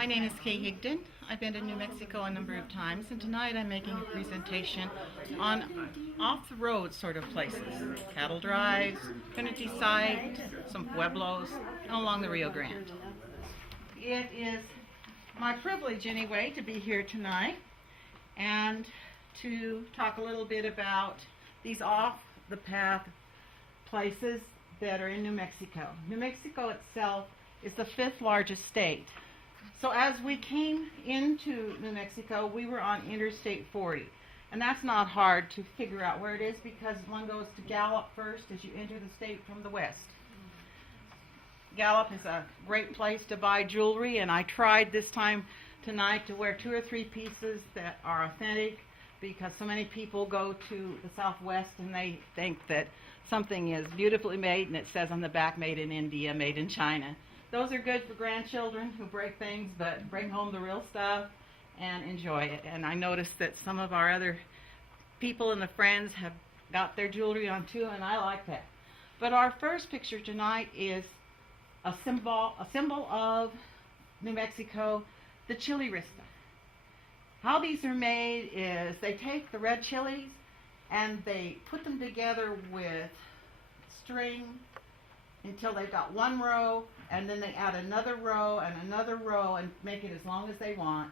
My name is Kay Higdon. I've been to New Mexico a number of times, and tonight I'm making a presentation on off-the-road sort of places. Cattle drives, community site, some pueblos, and along the Rio Grande. It is my privilege, anyway, to be here tonight and to talk a little bit about these off-the-path places that are in New Mexico. New Mexico itself is the fifth largest state. So as we came into New Mexico, we were on Interstate 40. And that's not hard to figure out where it is because one goes to Gallup first as you enter the state from the west. Gallup is a great place to buy jewelry, and I tried this time tonight to wear 2 or 3 pieces that are authentic because so many people go to the Southwest and they think that something is beautifully made and it says on the back, made in India, made in China. Those are good for grandchildren who break things, but bring home the real stuff and enjoy it. And I noticed that some of our other people and the friends have got their jewelry on too, and I like that. But our first picture tonight is a symbol of New Mexico, the chili rista. How these are made is they take the red chilies and they put them together with string until they've got one row, and then they add another row and make it as long as they want.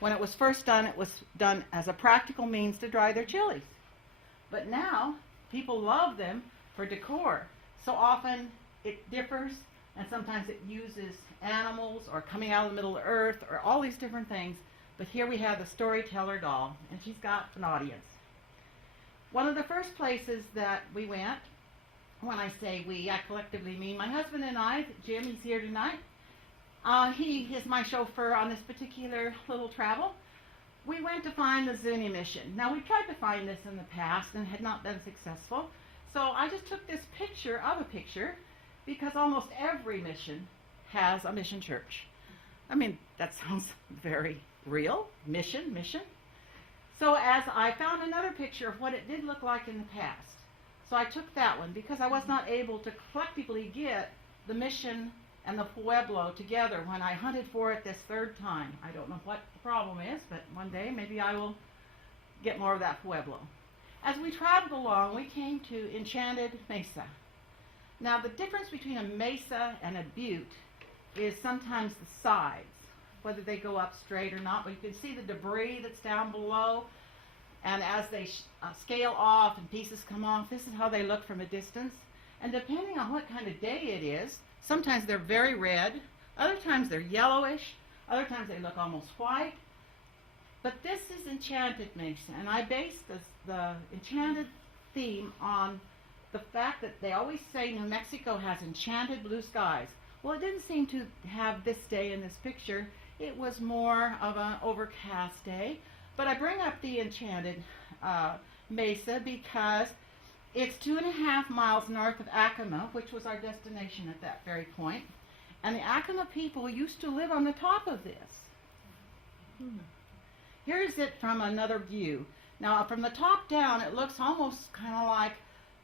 When it was first done, it was done as a practical means to dry their chilies. But now, people love them for decor. So often it differs, and sometimes it uses animals or coming out of the middle of the earth or all these different things. But here we have the storyteller doll, and she's got an audience. One of the first places that we went, when I say we, I collectively mean my husband and I. Jim, he's here tonight. He is my chauffeur on this particular little travel. We went to find the Zuni mission. Now, we tried to find this in the past and had not been successful. So I just took this picture of a picture because almost every mission has a mission church. I mean, that sounds very real. Mission. So as I found another picture of what it did look like in the past. So I took that one because I was not able to collectively get the mission and the pueblo together when I hunted for it this third time. I don't know what the problem is, but one day maybe I will get more of that pueblo. As we traveled along, we came to Enchanted Mesa. Now, the difference between a mesa and a butte is sometimes the sides, whether they go up straight or not. But you can see the debris that's down below. And as they scale off and pieces come off, this is how they look from a distance. And depending on what kind of day it is, sometimes they're very red, other times they're yellowish, other times they look almost white. But this is Enchanted Mesa, and I based the enchanted theme on the fact that they always say New Mexico has enchanted blue skies. Well, it didn't seem to have this day in this picture. It was more of an overcast day. But I bring up the Enchanted Mesa because it's 2.5 miles north of Acoma, which was our destination at that very point. And the Acoma people used to live on the top of this. Here's it from another view. Now, from the top down, it looks almost kind of like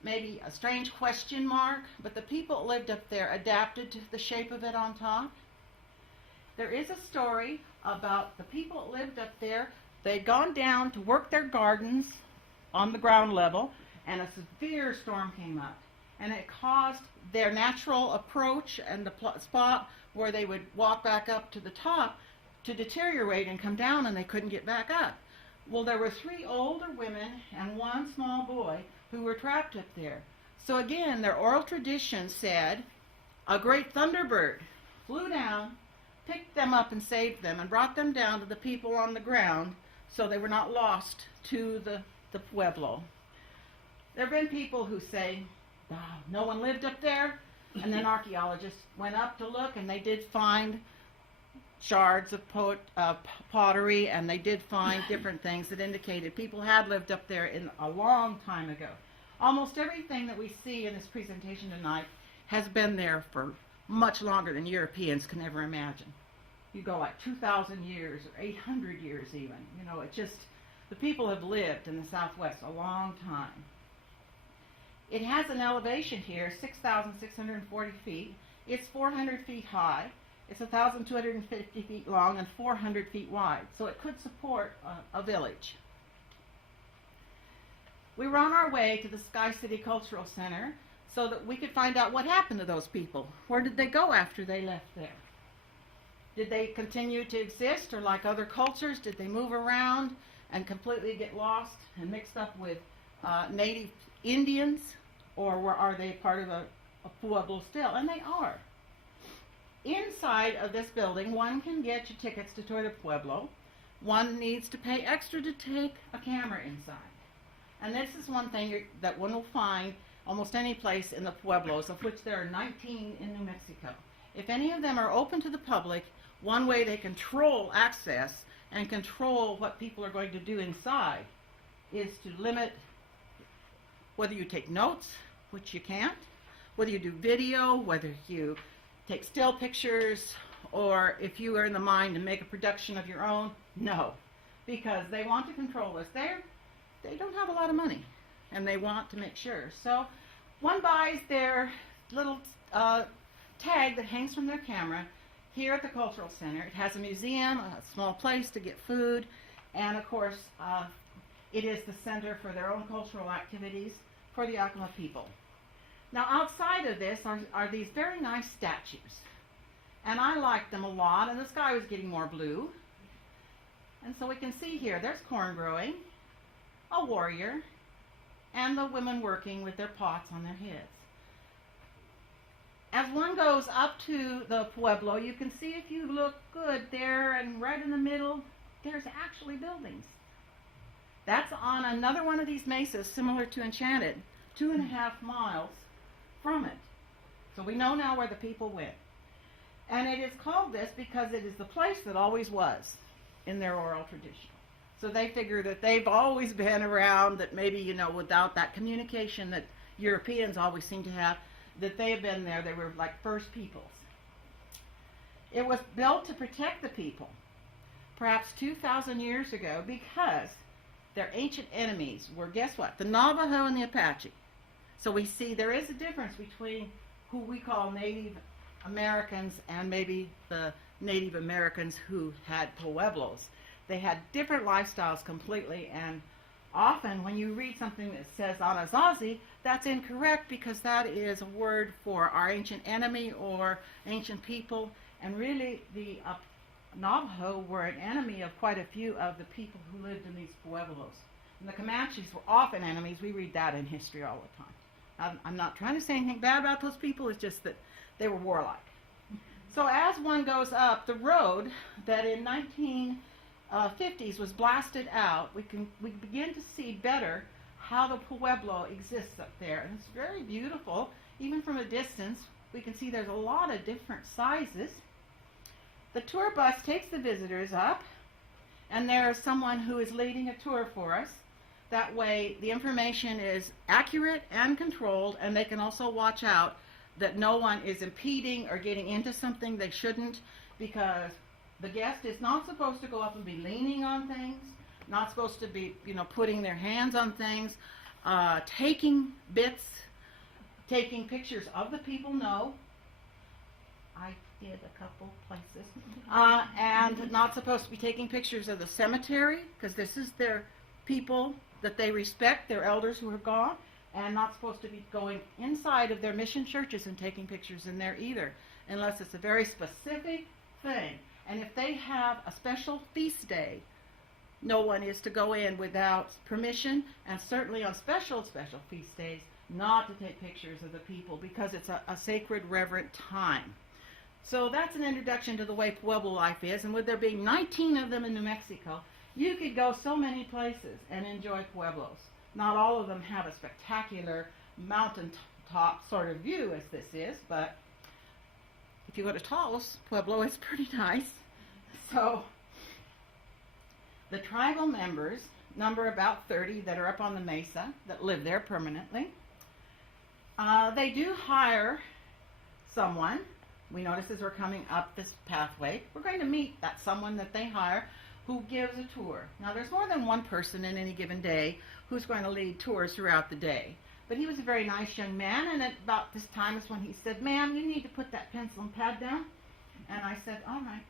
maybe a strange question mark, but the people that lived up there adapted to the shape of it on top. There is a story about the people that lived up there. They'd gone down to work their gardens on the ground level, and a severe storm came up. And it caused their natural approach and the spot where they would walk back up to the top to deteriorate and come down, and they couldn't get back up. Well, there were 3 older women and 1 small boy who were trapped up there. So again, their oral tradition said a great thunderbird flew down, picked them up and saved them, and brought them down to the people on the ground so they were not lost to the pueblo. There have been people who say, no one lived up there, and then archaeologists went up to look, and they did find shards of pottery, and they did find different things that indicated people had lived up there in a long time ago. Almost everything that we see in this presentation tonight has been there for much longer than Europeans can ever imagine. You go like 2,000 years or 800 years even. You know, it just, the people have lived in the Southwest a long time. It has an elevation here, 6,640 feet. It's 400 feet high. It's 1,250 feet long and 400 feet wide, so it could support a village. We were on our way to the Sky City Cultural Center so that we could find out what happened to those people. Where did they go after they left there? Did they continue to exist, or like other cultures, did they move around and completely get lost and mixed up with native Indians, or are they part of a pueblo still? And they are. Inside of this building, one can get your tickets to tour the pueblo. One needs to pay extra to take a camera inside. And this is one thing that one will find almost any place in the pueblos, of which there are 19 in New Mexico. If any of them are open to the public, one way they control access and control what people are going to do inside is to limit whether you take notes, which you can't, whether you do video, whether you take still pictures, or if you are in the mind to make a production of your own. No, because they want to control us. They don't have a lot of money, and they want to make sure. So one buys their little tag that hangs from their camera here at the Cultural Center. It has a museum, a small place to get food, and of course it is the center for their own cultural activities for the Yakima people. Now outside of this are these very nice statues, and I like them a lot, and the sky was getting more blue. And so we can see here, there's corn growing, a warrior, and the women working with their pots on their heads. As one goes up to the pueblo, you can see, if you look good there, and right in the middle, there's actually buildings. That's on another one of these mesas similar to Enchanted, 2.5 miles from it. So we know now where the people went. And it is called this because it is the place that always was in their oral tradition. So they figure that they've always been around, that maybe, without that communication that Europeans always seem to have, that they have been there. They were like first peoples. It was built to protect the people, perhaps 2,000 years ago, because their ancient enemies were, guess what? The Navajo and the Apache. So we see there is a difference between who we call Native Americans and maybe the Native Americans who had pueblos. They had different lifestyles completely, and often when you read something that says Anasazi, that's incorrect, because that is a word for our ancient enemy or ancient people, and really the Navajo were an enemy of quite a few of the people who lived in these pueblos. And the Comanches were often enemies. We read that in history all the time. I'm not trying to say anything bad about those people, it's just that they were warlike. So as one goes up the road that in 1950s was blasted out, we begin to see better how the pueblo exists up there. And it's very beautiful. Even from a distance, we can see there's a lot of different sizes. The tour bus takes the visitors up, and there's someone who is leading a tour for us. That way the information is accurate and controlled, and they can also watch out that no one is impeding or getting into something they shouldn't, because the guest is not supposed to go up and be leaning on things, not supposed to be, putting their hands on things, taking bits, taking pictures of the people. No, I did a couple places. And not supposed to be taking pictures of the cemetery, because this is their people that they respect, their elders who are gone, and not supposed to be going inside of their mission churches and taking pictures in there either, unless it's a very specific thing. And if they have a special feast day, no one is to go in without permission, and certainly on special feast days, not to take pictures of the people, because it's a sacred, reverent time. So that's an introduction to the way Pueblo life is, and with there being 19 of them in New Mexico, you could go so many places and enjoy pueblos. Not all of them have a spectacular mountaintop sort of view as this is, but if you go to Taos, Pueblo is pretty nice. So the tribal members number about 30 that are up on the mesa that live there permanently. They do hire someone. We notice as we're coming up this pathway, we're going to meet that someone that they hire who gives a tour. Now there's more than one person in any given day who's going to lead tours throughout the day. But he was a very nice young man, and at about this time is when he said, "Ma'am, you need to put that pencil and pad down, And I said, all right.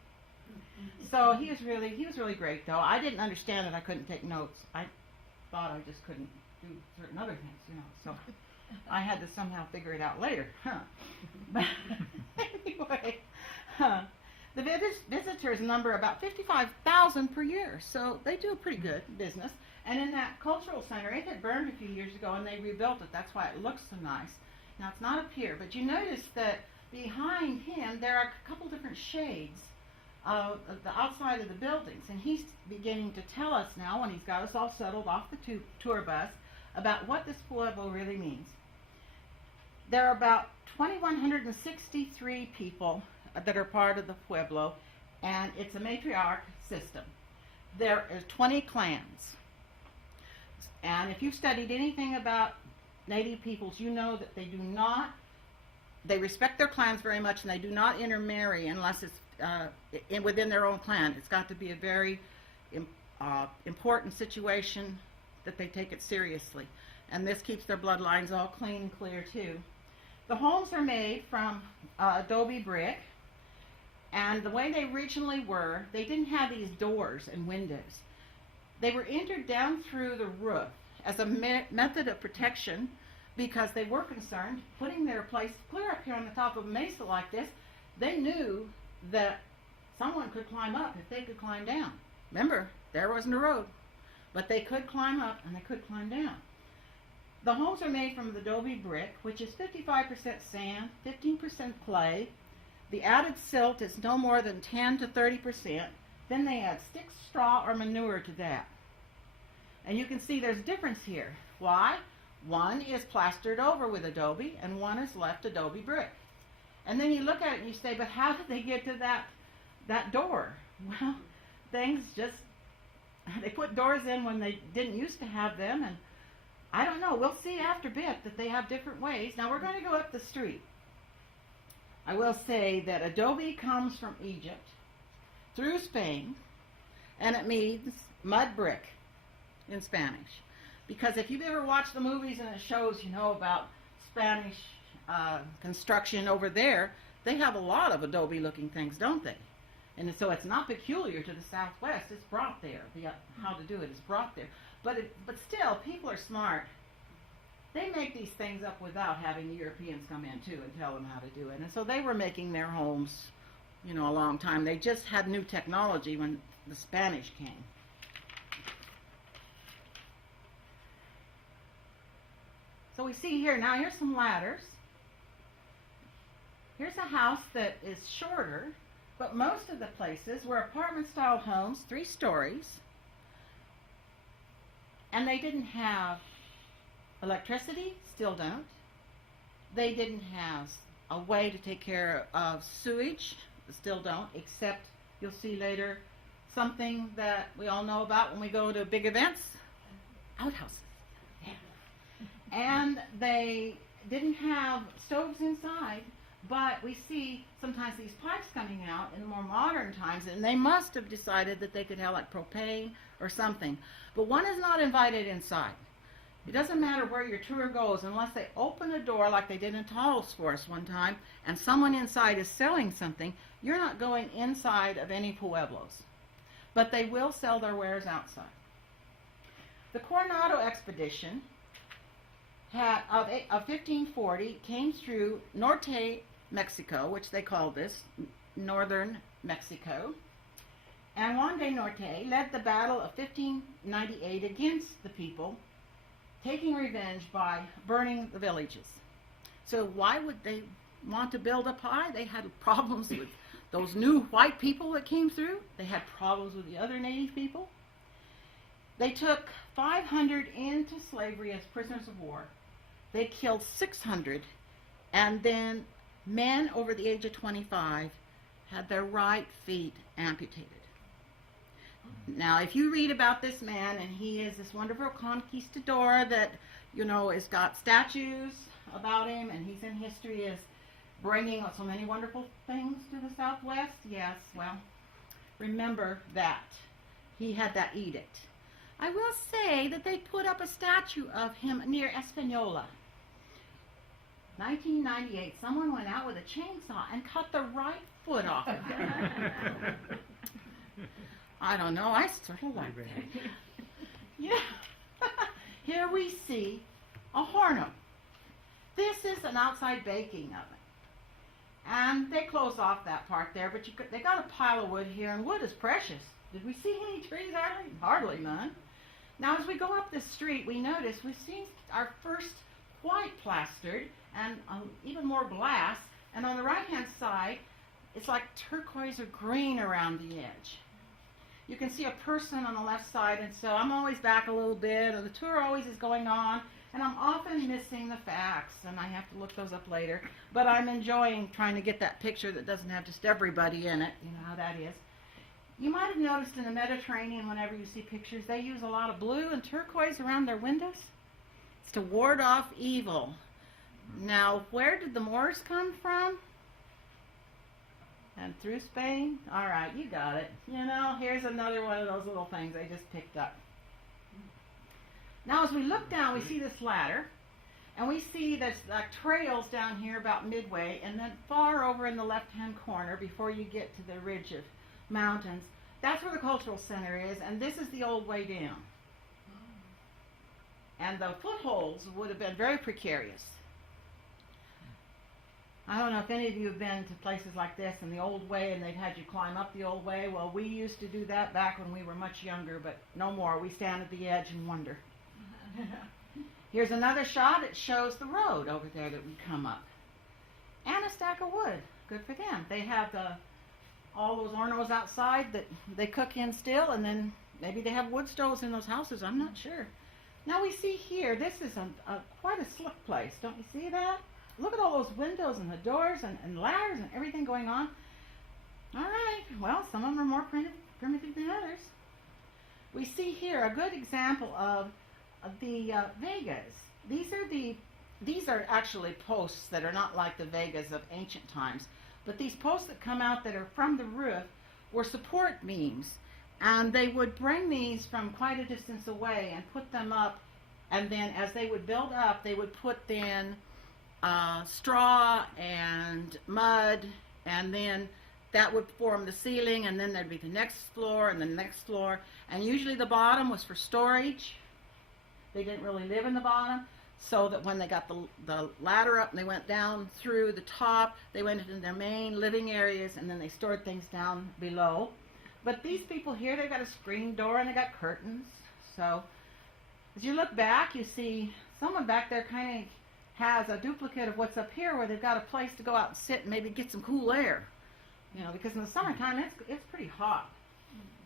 So he was really great, though. I didn't understand that I couldn't take notes. I thought I just couldn't do certain other things, you know. So I had to somehow figure it out later. But anyway, the visitors number about 55,000 per year, so they do a pretty good business. And in that cultural center, it had burned a few years ago, and they rebuilt it. That's why it looks so nice. Now, it's not up here, but you notice that behind him, there are a couple different shades of the outside of the buildings. And he's beginning to tell us now, when he's got us all settled off the tour bus, about what this pueblo really means. There are about 2,163 people that are part of the pueblo, and it's a matriarch system. There are 20 clans. And if you've studied anything about Native peoples, you know that they respect their clans very much, and they do not intermarry unless it's within their own clan. It's got to be a very important situation that they take it seriously. And this keeps their bloodlines all clean and clear, too. The homes are made from adobe brick, and the way they originally were, they didn't have these doors and windows. They were entered down through the roof as a method of protection, because they were concerned putting their place clear up here on the top of a mesa like this. They knew that someone could climb up if they could climb down. Remember, there wasn't a road, but they could climb up and they could climb down. The homes are made from the adobe brick, which is 55% sand, 15% clay. The added silt is no more than 10 to 30%. Then they add sticks, straw, or manure to that. And you can see there's a difference here. Why? One is plastered over with adobe, and one is left adobe brick. And then you look at it and you say, but how did they get to that door? Well, things just, they put doors in when they didn't used to have them, and I don't know. We'll see after a bit that they have different ways. Now we're going to go up the street. I will say that adobe comes from Egypt through Spain, and it means mud brick in Spanish. Because if you've ever watched the movies and it shows, you know, about Spanish construction over there, they have a lot of adobe-looking things, don't they? And so it's not peculiar to the Southwest. It's brought there. How to do it is brought there. But still, people are smart. They make these things up without having the Europeans come in, too, and tell them how to do it. And so they were making their homes, you know, a long time. They just had new technology when the Spanish came. So we see here, now here's some ladders. Here's a house that is shorter, but most of the places were apartment-style homes, 3 stories, and they didn't have electricity, still don't. They didn't have a way to take care of sewage, still don't, except you'll see later something that we all know about when we go to big events, outhouses. And they didn't have stoves inside, but we see sometimes these pipes coming out in more modern times, and they must have decided that they could have like propane or something. But one is not invited inside. It doesn't matter where your tour goes unless they open a door like they did in Taos for us one time, and someone inside is selling something. You're not going inside of any pueblos, but they will sell their wares outside. The Coronado expedition of 1540 came through Norte, Mexico, which they call this, northern Mexico. And Juan de Norte led the battle of 1598 against the people, taking revenge by burning the villages. So why would they want to build up high? They had problems with those new white people that came through. They had problems with the other native people. They took 500 into slavery as prisoners of war. They killed 600, and then men over the age of 25 had their right feet amputated. Now, if you read about this man, and he is this wonderful conquistador that, you know, has got statues about him, and he's in history as bringing so many wonderful things to the Southwest, yes, well, remember that. He had that edict. I will say that they put up a statue of him near Espanola. 1998, someone went out with a chainsaw and cut the right foot off of it. I don't know, I sort of like that. Yeah. Here we see a Hornum. This is an outside baking oven. And they close off that part there, but they got a pile of wood here, and wood is precious. Did we see any trees? Hardly none. Now, as we go up this street, we notice we've seen our first white plastered and even more glass. And on the right-hand side, it's like turquoise or green around the edge. You can see a person on the left side, and so I'm always back a little bit, and the tour always is going on, and I'm often missing the facts, and I have to look those up later. But I'm enjoying trying to get that picture that doesn't have just everybody in it. You know how that is. You might have noticed in the Mediterranean, whenever you see pictures, they use a lot of blue and turquoise around their windows. It's to ward off evil. Now, where did the Moors come from? And through Spain? All right, you got it. You know, here's another one of those little things I just picked up. Now, as we look down, we see this ladder, and we see there's like trails down here about midway, and then far over in the left-hand corner, before you get to the ridge of mountains, that's where the cultural center is, and this is the old way down. And the footholds would have been very precarious. I don't know if any of you have been to places like this in the old way and they've had you climb up the old way. Well, we used to do that back when we were much younger, but no more. We stand at the edge and wonder. Here's another shot. It shows the road over there that we come up. And a stack of wood. Good for them. They have all those ornos outside that they cook in still, and then maybe they have wood stoves in those houses. I'm not sure. Now we see here, this is quite a slick place. Don't you see that? Look at all those windows and the doors and ladders and everything going on. All right, well, some of them are more primitive than others. We see here a good example of the Vegas. These are actually posts that are not like the Vegas of ancient times, but these posts that come out that are from the roof were support beams, and they would bring these from quite a distance away and put them up, and then as they would build up, they would put in straw and mud, and then that would form the ceiling, and then there'd be the next floor and the next floor, and usually the bottom was for storage. They didn't really live in the bottom, so that when they got the ladder up and they went down through the top, they went into their main living areas, and then they stored things down below. But these people here, they've got a screen door and they got curtains. So as you look back, you see someone back there kind of has a duplicate of what's up here, where they've got a place to go out and sit and maybe get some cool air. You know, because in the summertime, it's pretty hot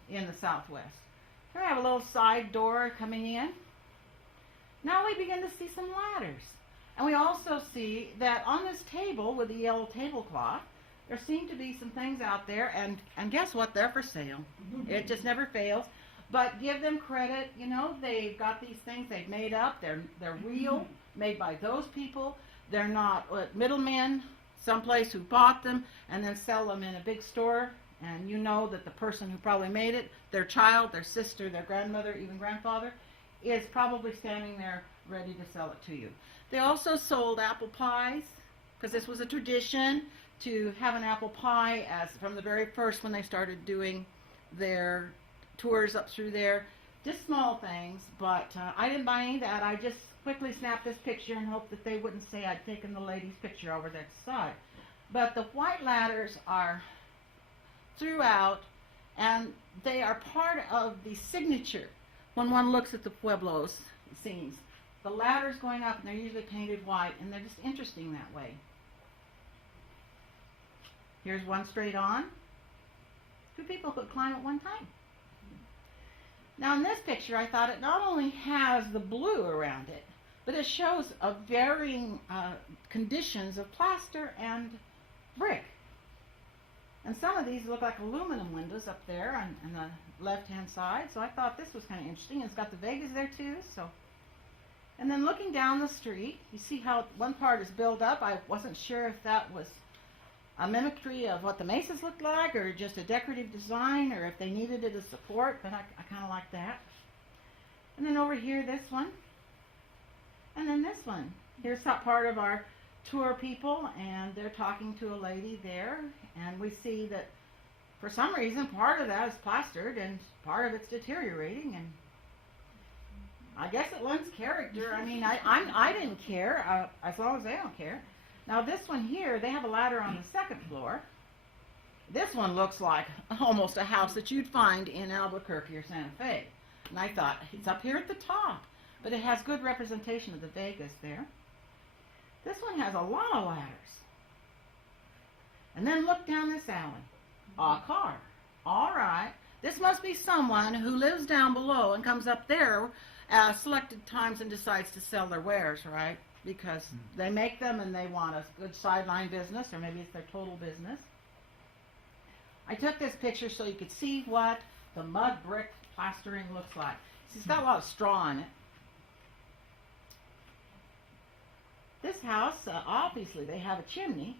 in the Southwest. Here we have a little side door coming in. Now we begin to see some ladders. And we also see that on this table with the yellow tablecloth, there seem to be some things out there, and guess what? They're for sale. It just never fails. But give them credit, you know, they've got these things they've made up. They're real, made by those people. They're not middlemen, someplace who bought them and then sell them in a big store. And you know that the person who probably made it, their child, their sister, their grandmother, even grandfather, is probably standing there ready to sell it to you. They also sold apple pies, because this was a tradition to have an apple pie as from the very first when they started doing their tours up through there. Just small things, but I didn't buy any of that. I just quickly snapped this picture and hoped that they wouldn't say I'd taken the lady's picture over there to the side. But the white ladders are throughout, and they are part of the signature when one looks at the Pueblos scenes. The ladders going up, and they're usually painted white, and they're just interesting that way. Here's one straight on. Two people could climb at one time. Now in this picture, I thought it not only has the blue around it, but it shows varying conditions of plaster and brick. And some of these look like aluminum windows up there on the left-hand side, so I thought this was kind of interesting. It's got the Vegas there too. And then looking down the street, you see how one part is built up. I wasn't sure if that was a mimicry of what the mesas looked like, or just a decorative design, or if they needed it as support, but I kind of like that. And then over here, this one. And then this one. Here's part of our tour people, and they're talking to a lady there, and we see that for some reason part of that is plastered and part of it's deteriorating, and I guess it lends character. I mean, I didn't care, as long as they don't care. Now this one here, they have a ladder on the second floor. This one looks like almost a house that you'd find in Albuquerque or Santa Fe. And I thought, it's up here at the top, but it has good representation of the Vegas there. This one has a lot of ladders. And then look down this alley. A car. All right. This must be someone who lives down below and comes up there selected times and decides to sell their wares, right? Because they make them and they want a good sideline business, or maybe it's their total business. I took this picture so you could see what the mud brick plastering looks like. See, it's got a lot of straw in it. This house, obviously, they have a chimney.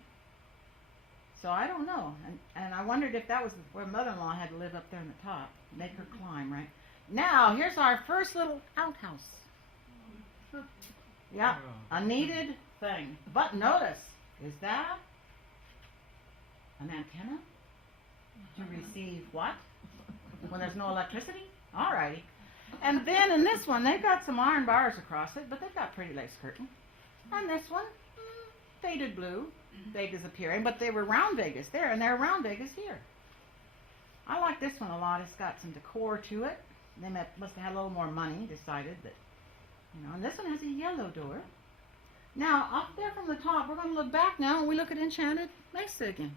So I don't know. And I wondered if that was where mother-in-law had to live up there in the top. Make her climb, right? Now, here's our first little outhouse. Yeah, a needed thing. But notice, is that an antenna to receive what? When there's no electricity? Alrighty. And then in this one, they've got some iron bars across it, but they've got pretty lace curtain. And this one, faded blue. Vegas appearing, but they were round Vegas there, and they're round Vegas here. I like this one a lot. It's got some decor to it. They must have had a little more money, decided that, you know, and this one has a yellow door. Now, up there from the top, we're going to look back now, and we look at Enchanted Mesa again.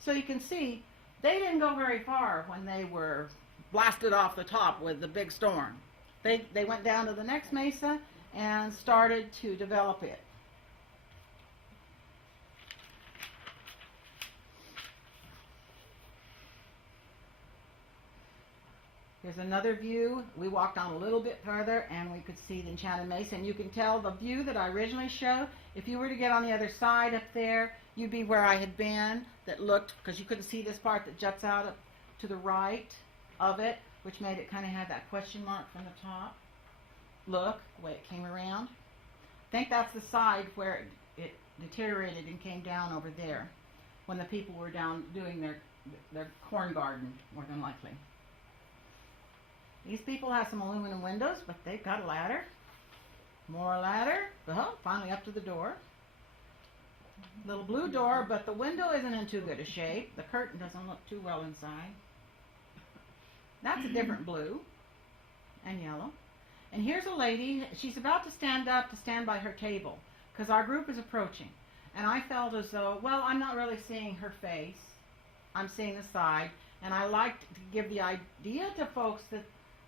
So you can see, they didn't go very far when they were blasted off the top with the big storm. They went down to the next mesa and started to develop it. Here's another view. We walked on a little bit further and we could see the Enchanted Mesa, and you can tell the view that I originally showed. If you were to get on the other side up there, you'd be where I had been, that looked, because you couldn't see this part that juts out up to the right of it, which made it kind of have that question mark from the top. Look, the way it came around. I think that's the side where it deteriorated and came down over there when the people were down doing their corn garden, more than likely. These people have some aluminum windows, but they've got a ladder. More ladder. Oh, finally up to the door. Little blue door, but the window isn't in too good a shape. The curtain doesn't look too well inside. That's a different blue and yellow. And here's a lady. She's about to stand up to stand by her table because our group is approaching. And I felt as though, well, I'm not really seeing her face. I'm seeing the side. And I like to give the idea to folks that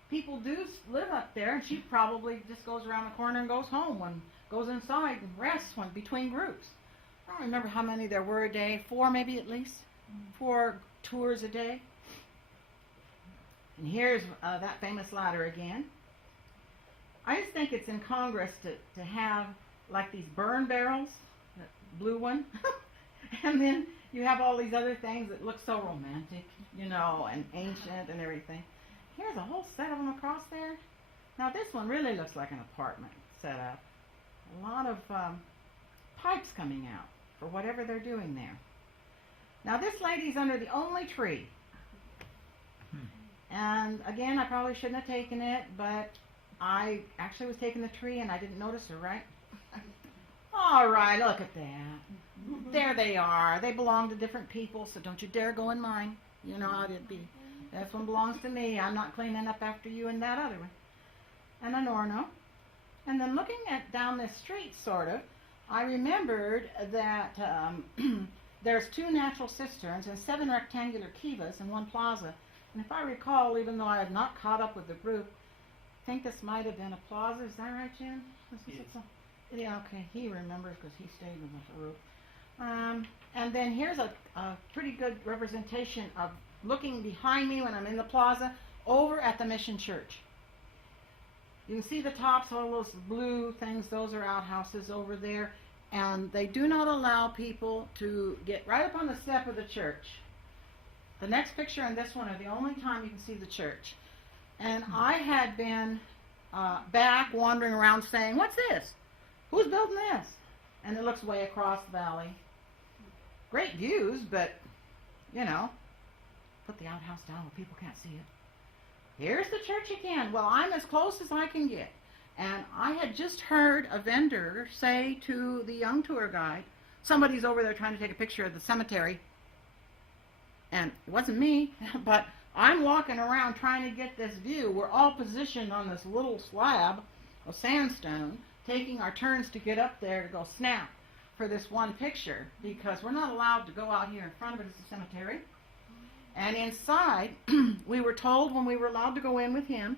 people do live up there, and she probably just goes around the corner and goes home, and goes inside and rests when between groups. I don't remember how many there were a day, 4 maybe at least, 4 tours a day. And here's that famous ladder again. I just think it's in Congress to have like these burn barrels, that blue one, and then you have all these other things that look so romantic, you know, and ancient and everything. Here's a whole set of them across there. Now this one really looks like an apartment set up. A lot of pipes coming out for whatever they're doing there. Now this lady's under the only tree. And again, I probably shouldn't have taken it, but I actually was taking the tree and I didn't notice her, right? All right, look at that. There they are. They belong to different people, so don't you dare go in mine. You know how it'd be. This one belongs to me. I'm not cleaning up after you and that other one. And an orno. And then looking at down this street, sort of, I remembered that there's 2 natural cisterns and 7 rectangular kivas in one plaza. And if I recall, even though I have not caught up with the group, I think this might have been a plaza. Is that right, Jim? Yes. Yeah, okay. He remembers because he stayed with the group. And then here's a pretty good representation of looking behind me when I'm in the plaza over at the Mission Church. You can see the tops, all those blue things, those are outhouses over there, and they do not allow people to get right up on the step of the church. The next picture and this one are the only time you can see the church. And I had been back wandering around saying, what's this? Who's building this? and it looks way across the valley. Great views, but, you know, put the outhouse down where people can't see it. Here's the church again. Well, I'm as close as I can get. And I had just heard a vendor say to the young tour guide, somebody's over there trying to take a picture of the cemetery. And it wasn't me, but I'm walking around trying to get this view. We're all positioned on this little slab of sandstone, taking our turns to get up there to go snap for this one picture, because we're not allowed to go out here in front of it as a cemetery. And inside, we were told when we were allowed to go in with him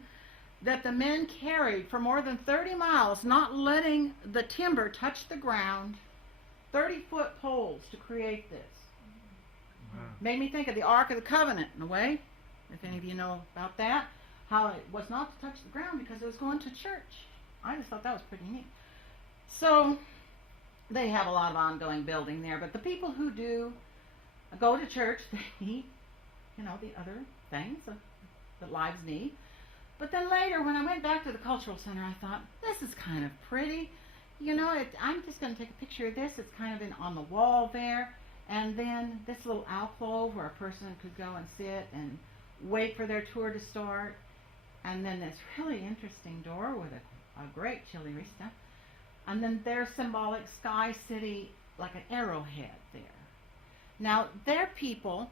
that the men carried for more than 30 miles, not letting the timber touch the ground, 30-foot poles to create this. Wow. Made me think of the Ark of the Covenant in a way, if any of you know about that, how it was not to touch the ground because it was going to church. I just thought that was pretty neat. So they have a lot of ongoing building there, but the people who do go to church, they need, you know, the other things that lives need. But then later, when I went back to the cultural center, I thought, this is kind of pretty. You know, I'm just going to take a picture of this. It's kind of on the wall there. And then this little alcove where a person could go and sit and wait for their tour to start. And then this really interesting door with a great chili vista. And then their symbolic Sky City, like an arrowhead there. Now, their people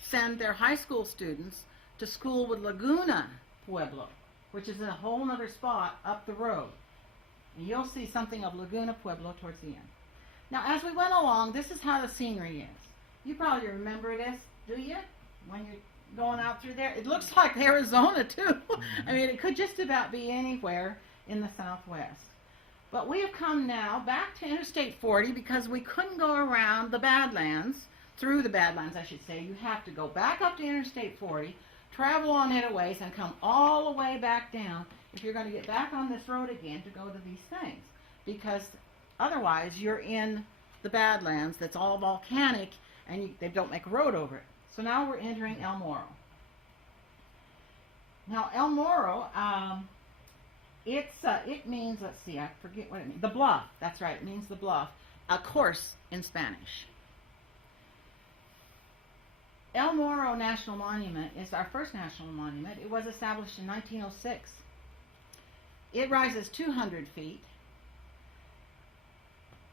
send their high school students to school with Laguna Pueblo, which is in a whole other spot up the road. And you'll see something of Laguna Pueblo towards the end. Now, as we went along, this is how the scenery is. You probably remember this, do you? When you're going out through there. It looks like Arizona, too. I mean, it could just about be anywhere in the Southwest. But we have come now back to Interstate 40 because we couldn't go around the Badlands, through the Badlands, I should say. You have to go back up to Interstate 40, travel on it a ways, and come all the way back down if you're going to get back on this road again to go to these things. Because otherwise, you're in the Badlands that's all volcanic, and they don't make a road over it. So now we're entering El Morro. Now, El Morro, it means, let's see, I forget what it means. The bluff, that's right, it means the bluff. A course in Spanish. El Morro National Monument is our first national monument. It was established in 1906. It rises 200 feet.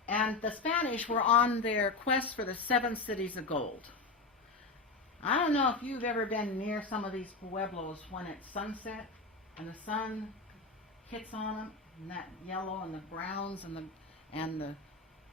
And the Spanish were on their quest for the 7 cities of gold. I don't know if you've ever been near some of these pueblos when it's sunset and the sun hits on them, and that yellow and the browns and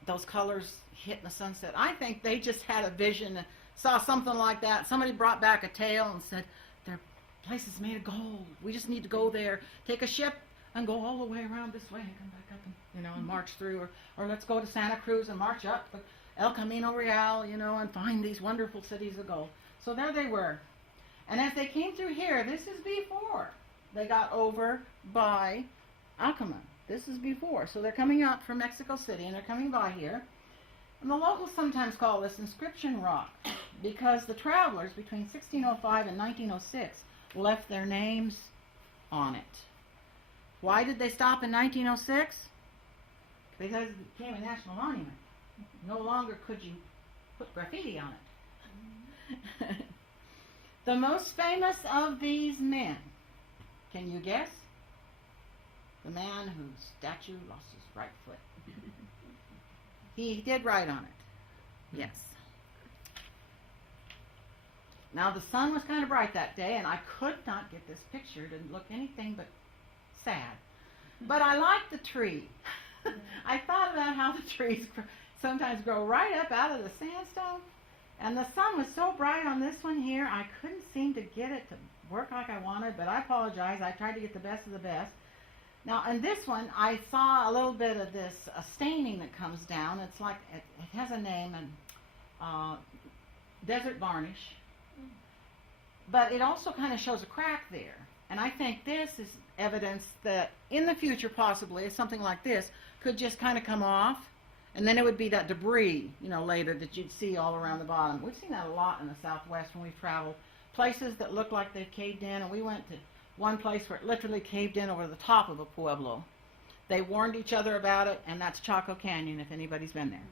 those colors hit in the sunset. I think they just had a vision, saw something like that. Somebody brought back a tale and said, their place is made of gold. We just need to go there, take a ship, and go all the way around this way and come back up and, and march through. Or let's go to Santa Cruz and march up to El Camino Real, and find these wonderful cities of gold. So there they were. And as they came through here, this is before they got over by Alcama. This is before. So they're coming out from Mexico City, and they're coming by here. And the locals sometimes call this inscription rock because the travelers between 1605 and 1906 left their names on it. Why did they stop in 1906? Because it became a national monument. No longer could you put graffiti on it. The most famous of these men, can you guess? The man whose statue lost his right foot. He did write on it. Yes. Now the sun was kind of bright that day, and I could not get this picture to look anything but sad. But I liked the tree. I thought about how the trees sometimes grow right up out of the sandstone. And the sun was so bright on this one here, I couldn't seem to get it to work like I wanted, but I apologize. I tried to get the best of the best. Now, in this one, I saw a little bit of this staining that comes down. It's like, it has a name, and desert varnish. But it also kind of shows a crack there. And I think this is evidence that in the future, possibly, something like this could just kind of come off. And then it would be that debris, later that you'd see all around the bottom. We've seen that a lot in the Southwest when we've traveled. Places that look like they've caved in. And we went to one place where it literally caved in over the top of a pueblo. They warned each other about it, and that's Chaco Canyon if anybody's been there.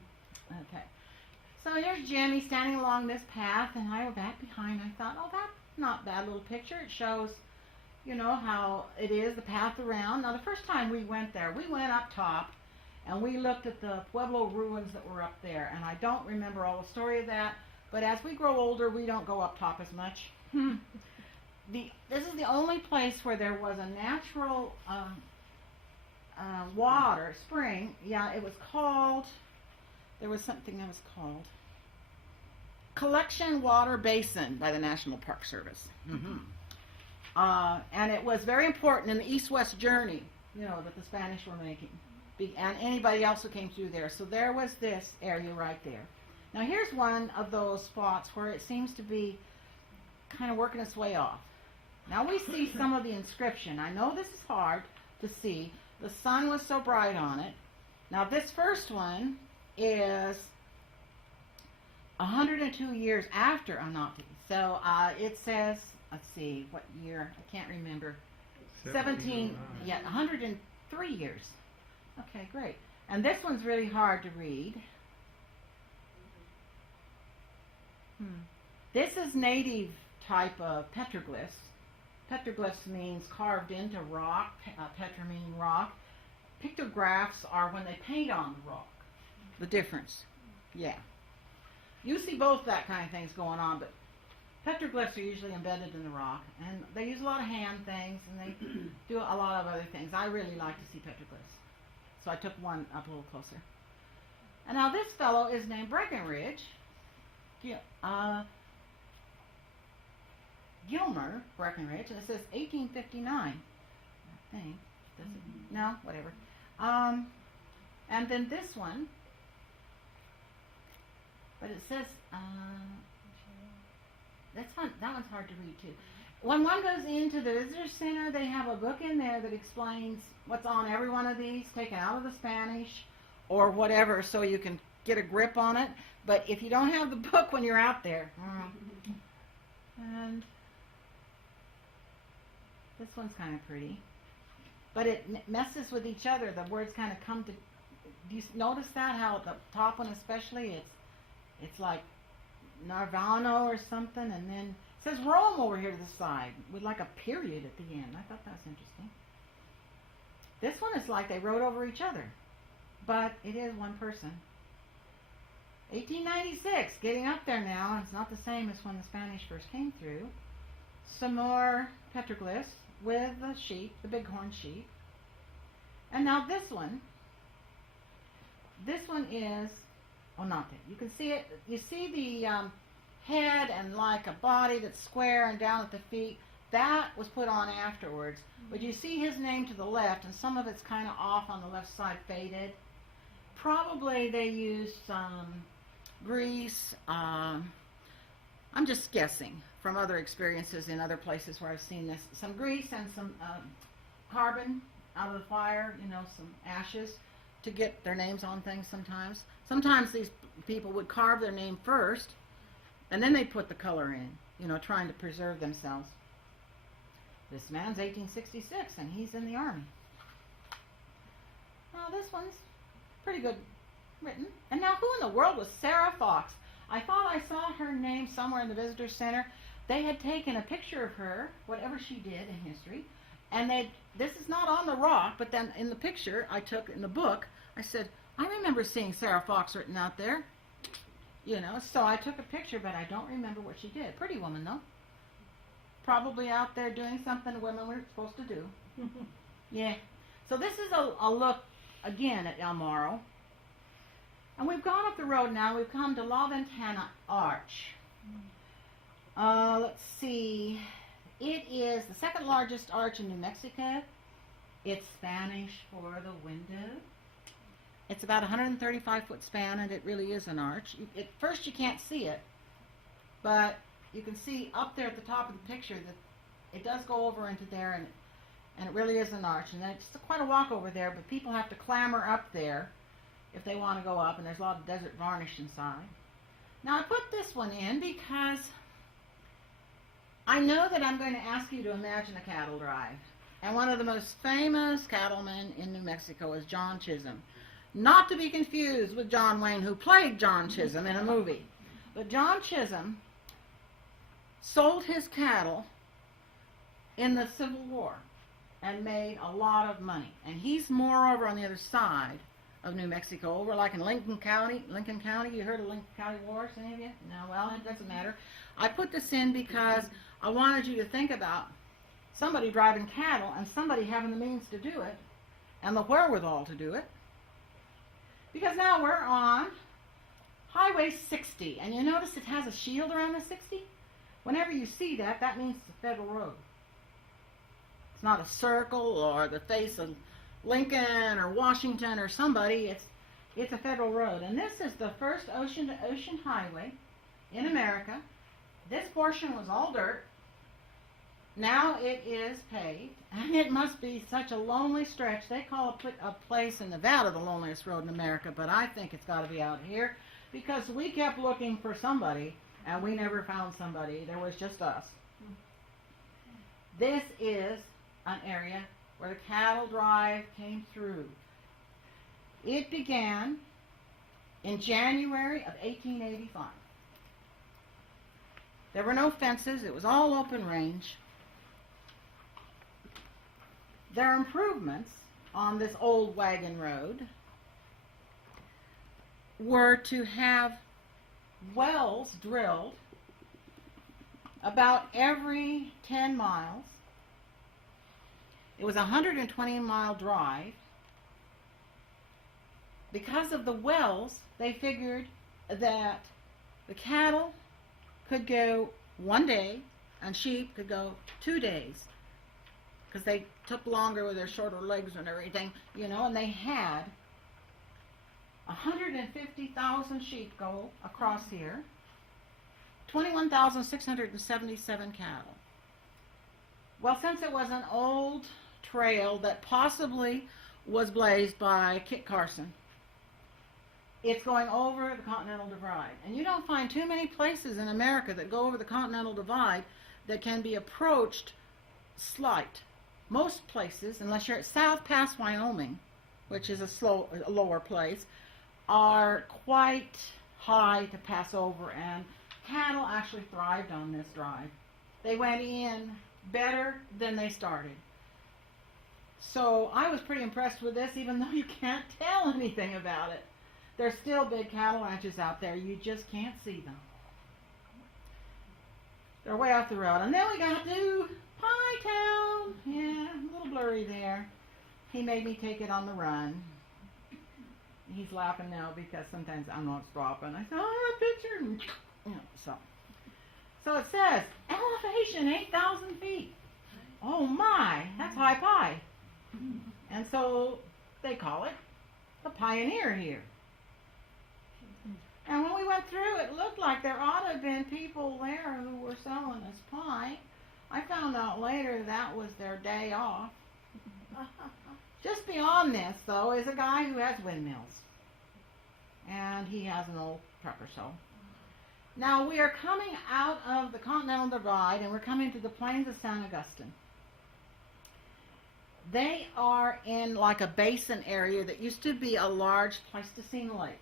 Okay. So here's Jimmy standing along this path, and I were back behind. I thought, oh, that's not a bad little picture. It shows, you know, how it is, the path around. Now, the first time we went there, we went up top, and we looked at the Pueblo ruins that were up there, and I don't remember all the story of that, but as we grow older, we don't go up top as much. This is the only place where there was a natural water, spring. Yeah, it was called, there was something that was called Collection Water Basin by the National Park Service. And it was very important in the east-west journey, you know, that the Spanish were making, and anybody else who came through there. So there was this area right there. Now here's one of those spots where it seems to be kind of working its way off. Now we see some of the inscription. I know this is hard to see. The sun was so bright on it. Now this first one is 102 years after Anati. So it says, let's see, what year? I can't remember. 103 years. Okay, great. And this one's really hard to read. This is native type of petroglyphs. Petroglyphs means carved into rock, petra meaning rock. Pictographs are when they paint on the rock. The difference. Yeah. You see both that kind of things going on, but petroglyphs are usually embedded in the rock, and they use a lot of hand things, and they do a lot of other things. I really like to see petroglyphs, so I took one up a little closer. And now this fellow is named Breckenridge. Gilmer Breckenridge, and it says 1859. I think. Does it? No, whatever. And then this one, but it says that one's hard to read too. When one goes into the visitor center, they have a book in there that explains what's on every one of these, taken out of the Spanish or whatever, so you can get a grip on it. But if you don't have the book when you're out there, and this one's kind of pretty, but it messes with each other. The words kind of come to. Do you notice that? How the top one, especially, it's like Narvano or something, and then it says Rome over here to the side with like a period at the end. I thought that was interesting. This one is like they wrote over each other, but it is one person. 1896, getting up there now. It's not the same as when the Spanish first came through. Some more petroglyphs with the sheep, the bighorn sheep. And now this one is Onate. You can see it. You see the head and like a body that's square and down at the feet. That was put on afterwards. But you see his name to the left, and some of it's kind of off on the left side, faded. Probably they used some grease. I'm just guessing from other experiences in other places where I've seen this. Some grease and some carbon out of the fire, you know, some ashes to get their names on things sometimes. Sometimes these people would carve their name first, and then they put the color in, you know, trying to preserve themselves. This man's 1866, and he's in the Army. Now, this one's pretty good written. And now, who in the world was Sarah Fox? I thought I saw her name somewhere in the visitor center. They had taken a picture of her, whatever she did in history, and this is not on the rock, but then in the picture I took in the book, I said, I remember seeing Sarah Fox written out there. You know, so I took a picture, but I don't remember what she did. Pretty woman, though. Probably out there doing something women were supposed to do. Yeah. So this is a look, again, at El Morro. And we've gone up the road now. We've come to La Ventana Arch. Let's see. It is the second largest arch in New Mexico. It's Spanish for the window. It's about 135-foot span, and it really is an arch. At first, you can't see it, but you can see up there at the top of the picture that it does go over into there, and it really is an arch. And it's quite a walk over there, but people have to clamber up there if they want to go up, and there's a lot of desert varnish inside. Now, I put this one in because I know that I'm going to ask you to imagine a cattle drive. And one of the most famous cattlemen in New Mexico is John Chisholm. Not to be confused with John Wayne, who played John Chisholm in a movie. But John Chisholm sold his cattle in the Civil War and made a lot of money. And he's more over on the other side of New Mexico, over like in Lincoln County. You heard of Lincoln County Wars, any of you? No, well, it doesn't matter. I put this in because I wanted you to think about somebody driving cattle and somebody having the means to do it and the wherewithal to do it. Because now we're on Highway 60, and you notice it has a shield around the 60? Whenever you see that, that means it's a federal road. It's not a circle or the face of Lincoln or Washington or somebody. It's a federal road. And this is the first ocean-to-ocean highway in America. This portion was all dirt. Now it is paved, and it must be such a lonely stretch. They call a place in Nevada the loneliest road in America, but I think it's got to be out here because we kept looking for somebody, and we never found somebody. There was just us. This is an area where the cattle drive came through. It began in January of 1885. There were no fences. It was all open range. There are improvements on this old wagon road were to have wells drilled about every 10 miles. It was a 120-mile drive. Because of the wells, they figured that the cattle could go one day and sheep could go 2 days, because they took longer with their shorter legs and everything, you know, and they had 150,000 sheep go across here, 21,677 cattle. Well, since it was an old trail that possibly was blazed by Kit Carson, it's going over the Continental Divide. And you don't find too many places in America that go over the Continental Divide that can be approached slight. Most places, unless you're at South Pass, Wyoming, which is a lower place, are quite high to pass over, and cattle actually thrived on this drive. They went in better than they started. So I was pretty impressed with this, even though you can't tell anything about it. There's still big cattle ranches out there. You just can't see them. They're way off the road. And then we got to Pie Town. Yeah, a little blurry there. He made me take it on the run. He's laughing now because sometimes I'm not stopping. I said, oh, a picture. You know, so it says, elevation 8,000 feet. Oh my, that's high pie. And so they call it the Pioneer here. And when we went through, it looked like there ought to have been people there who were selling us pie. I found out later that was their day off. Just beyond this, though, is a guy who has windmills. And he has an old trucker show. Now, we are coming out of the Continental Divide, and we're coming to the plains of San Augustine. They are in like a basin area that used to be a large Pleistocene lake.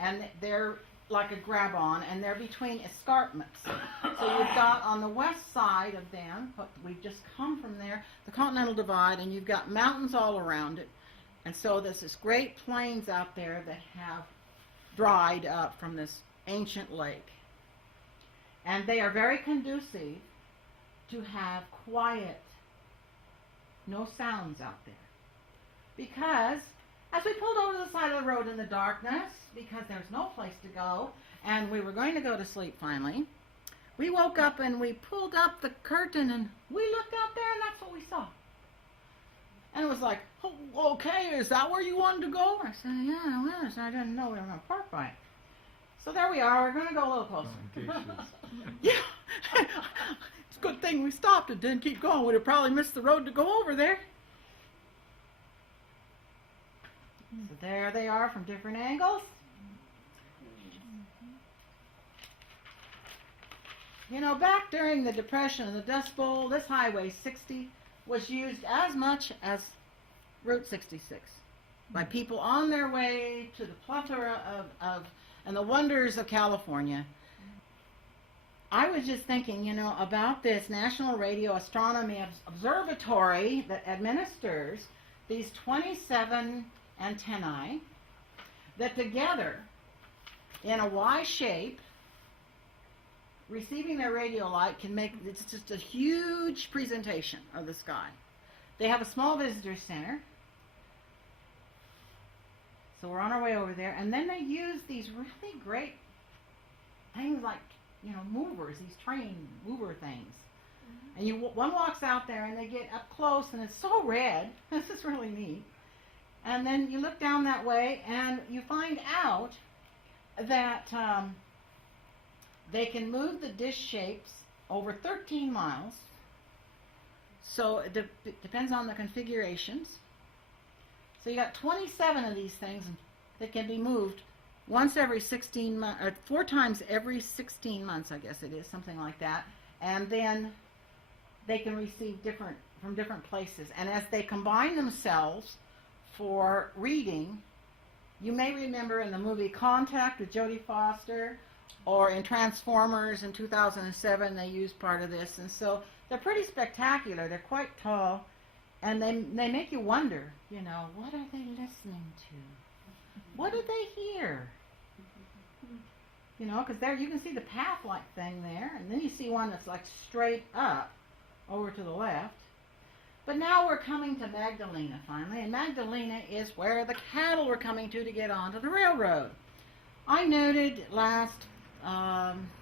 And they're like a grab-on, and they're between escarpments. So you've got on the west side of them, we've just come from there, the Continental Divide, and you've got mountains all around it. And so there's this great plains out there that have dried up from this ancient lake. And they are very conducive to have quiet, no sounds out there. Because as we pulled over to the side of the road in the darkness, because there's no place to go, and we were going to go to sleep finally, we woke up and we pulled up the curtain and we looked out there and that's what we saw. And it was like, oh, okay, is that where you wanted to go? I said, yeah, it was. I didn't know we were going to park by it. So there we are. We're going to go a little closer. Yeah. It's a good thing we stopped and didn't keep going. We'd have probably missed the road to go over there. So there they are from different angles. You know, back during the Depression and the Dust Bowl, this Highway 60 was used as much as Route 66 by people on their way to the plethora and the wonders of California. I was just thinking, you know, about this National Radio Astronomy Observatory that administers these 27 antennae that together in a Y shape, receiving their radio light can make, it's just a huge presentation of the sky. They have a small visitor center. So we're on our way over there. And then they use these really great things like, you know, movers, these train mover things. And one walks out there and they get up close and it's so red. This is really neat. And then you look down that way and you find out that they can move the dish shapes over 13 miles. So it depends on the configurations. So you got 27 of these things that can be moved once every 16 months, or 4 times every 16 months, I guess it is, something like that. And then they can receive from different places. And as they combine themselves for reading, you may remember in the movie Contact with Jodie Foster, or in Transformers in 2007, they used part of this. And so they're pretty spectacular. They're quite tall. And they make you wonder, you know, what are they listening to? What do they hear? You know, because there you can see the path-like thing there, and then you see one that's like straight up over to the left. But now we're coming to Magdalena finally, and Magdalena is where the cattle were coming to get onto the railroad. I noted last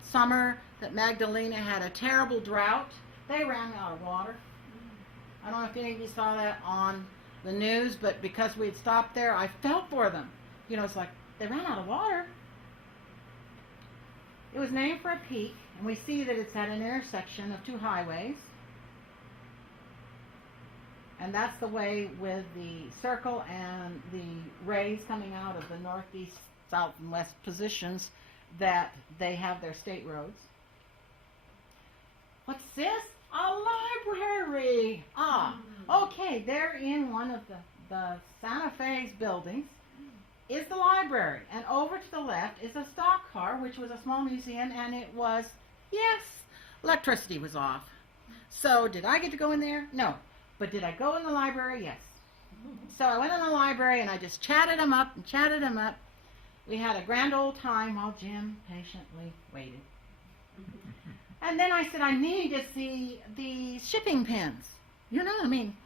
summer that Magdalena had a terrible drought. They ran out of water. I don't know if any of you saw that on the news, but because we had stopped there, I felt for them. You know, it's like, they ran out of water. It was named for a peak, and we see that it's at an intersection of 2 highways. And that's the way with the circle and the rays coming out of the northeast, south, and west positions that they have their state roads. What's this? A library! Ah, okay, they're in one of the Santa Fe's buildings is the library, and over to the left is a stock car, which was a small museum, and it was, yes, electricity was off. So did I get to go in there? No. But did I go in the library? Yes. So I went in the library and I just chatted them up and chatted them up. We had a grand old time while Jim patiently waited. And then I said, I need to see the shipping pins. You know, I mean,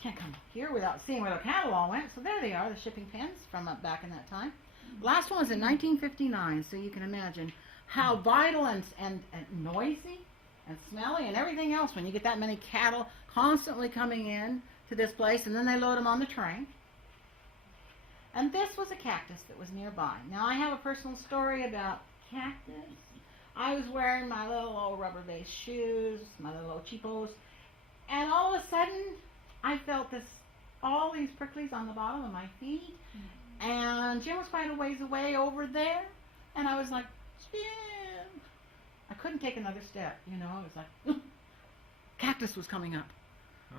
can't come here without seeing where the cattle all went. So there they are, the shipping pins from up back in that time. Last one was in 1959, so you can imagine how vital and noisy and smelly and everything else when you get that many cattle constantly coming in to this place, and then they load them on the train. And this was a cactus that was nearby. Now, I have a personal story about cactus. I was wearing my little old rubber-based shoes, my little old cheapos, and all of a sudden, I felt all these pricklies on the bottom of my feet, and Jim was quite a ways away over there, and I was like, Jim! I couldn't take another step, you know, I was like, cactus was coming up. Oh.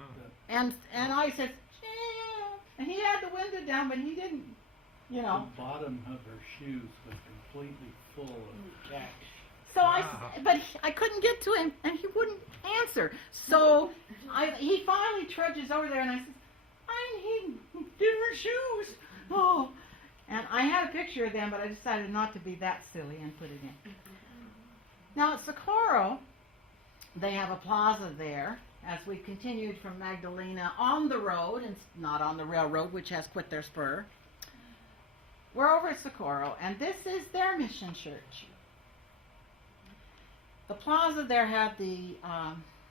And I said, Jim! And he had the window down, but he didn't, you know. The bottom of her shoes was completely full of cactus. So I couldn't get to him, and he wouldn't answer. So he finally trudges over there, and I said, I need different shoes. Oh, and I had a picture of them, but I decided not to be that silly and put it in. Now at Socorro, they have a plaza there. As we continued from Magdalena on the road, and not on the railroad, which has quit their spur. We're over at Socorro, and this is their mission church. The plaza there had the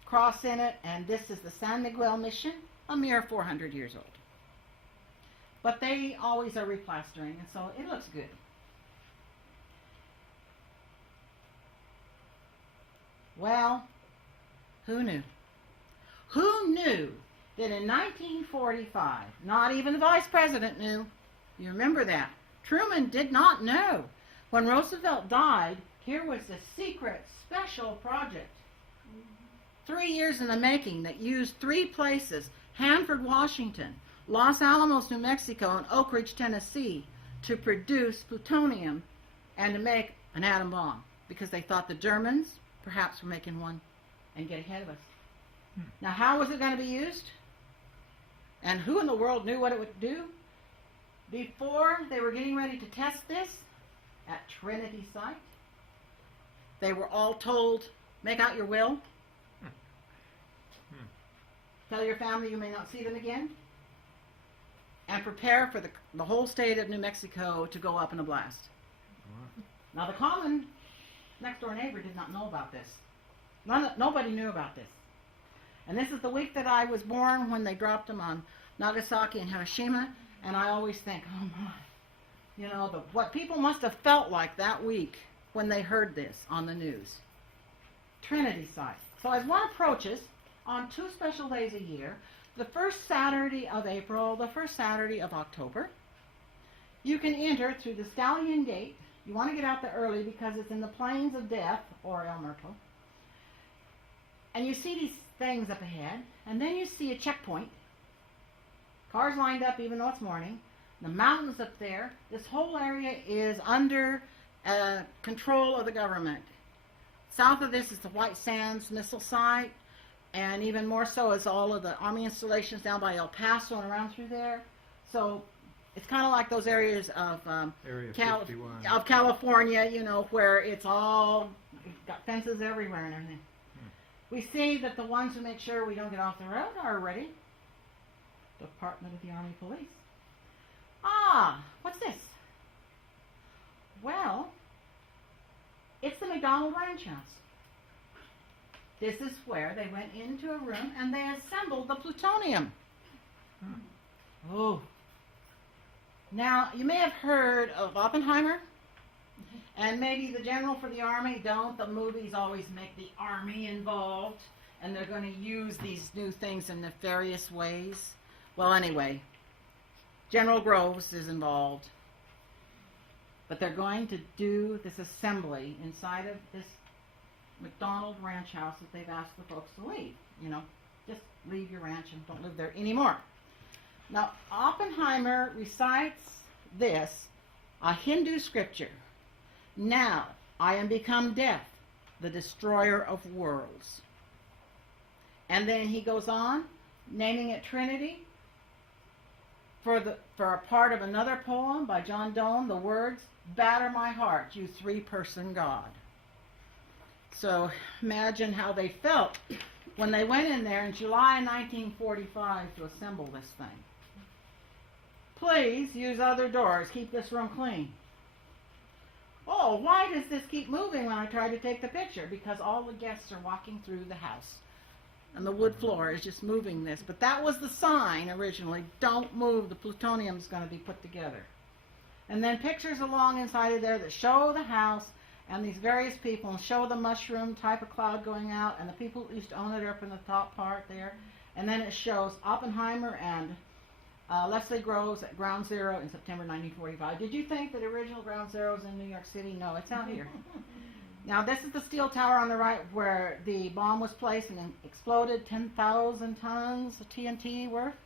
cross in it, and this is the San Miguel mission, a mere 400 years old. But they always are replastering, and so it looks good. Well, who knew? Who knew that in 1945, not even the vice president knew, you remember that, Truman did not know. When Roosevelt died, here was a secret special project. 3 years in the making that used 3 places, Hanford, Washington, Los Alamos, New Mexico, and Oak Ridge, Tennessee, to produce plutonium and to make an atom bomb, because they thought the Germans perhaps were making one and get ahead of us. Now, how was it going to be used? And who in the world knew what it would do? Before they were getting ready to test this at Trinity site, they were all told, make out your will. Tell your family you may not see them again. And prepare for the whole state of New Mexico to go up in a blast. Now, the common next-door neighbor did not know about this. Nobody knew about this. And this is the week that I was born, when they dropped them on Nagasaki and Hiroshima. And I always think, oh my, you know, what people must have felt like that week when they heard this on the news. Trinity site. So as one approaches, on 2 special days a year, the first Saturday of April, the first Saturday of October, you can enter through the Stallion Gate. You want to get out there early because it's in the Plains of Death, or El Myrtle. And you see these things up ahead, and then you see a checkpoint. Cars lined up even though it's morning. The mountains up there. This whole area is under control of the government. South of this is the White Sands missile site, and even more so is all of the Army installations down by El Paso and around through there. So it's kind of like those areas of Area 51. of California, you know, where it's got fences everywhere and everything. We see that the ones who make sure we don't get off the road are already Department of the Army Police. Ah, what's this? Well, it's the McDonald Ranch House. This is where they went into a room and they assembled the plutonium. Oh. Now, you may have heard of Oppenheimer, and maybe the general for the Army. Don't the movies always make the Army involved, and they're going to use these new things in nefarious ways? Well, anyway, General Groves is involved, but they're going to do this assembly inside of this McDonald Ranch House that they've asked the folks to leave. You know, just leave your ranch and don't live there anymore. Now, Oppenheimer recites this, a Hindu scripture. Now, I am become death, the destroyer of worlds. And then he goes on, naming it Trinity. For a part of another poem by John Donne, the words, batter my heart, you 3-person God. So imagine how they felt when they went in there in July 1945 to assemble this thing. Please use other doors. Keep this room clean. Oh, why does this keep moving when I try to take the picture? Because all the guests are walking through the house. And the wood floor is just moving this. But that was the sign originally. Don't move. The plutonium's going to be put together. And then pictures along inside of there that show the house and these various people, and show the mushroom type of cloud going out, and the people who used to own it are up in the top part there. And then it shows Oppenheimer and Leslie Groves at Ground Zero in September 1945. Did you think that original Ground Zero was in New York City? No, it's out here. Now, this is the steel tower on the right where the bomb was placed and then exploded, 10,000 tons of TNT worth.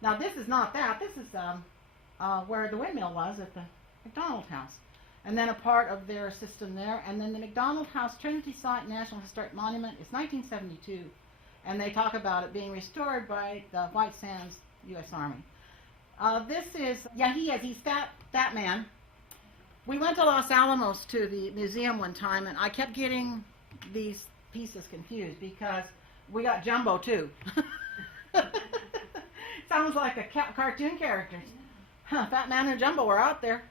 Now, this is not that. This is where the windmill was at the McDonald House. And then a part of their system there. And then the McDonald House Trinity Site National Historic Monument is 1972. And they talk about it being restored by the White Sands U.S. Army. This is, yeah, he's that man. We went to Los Alamos to the museum one time, and I kept getting these pieces confused because we got Jumbo too. Sounds like a cartoon characters. Fat Man and Jumbo were out there.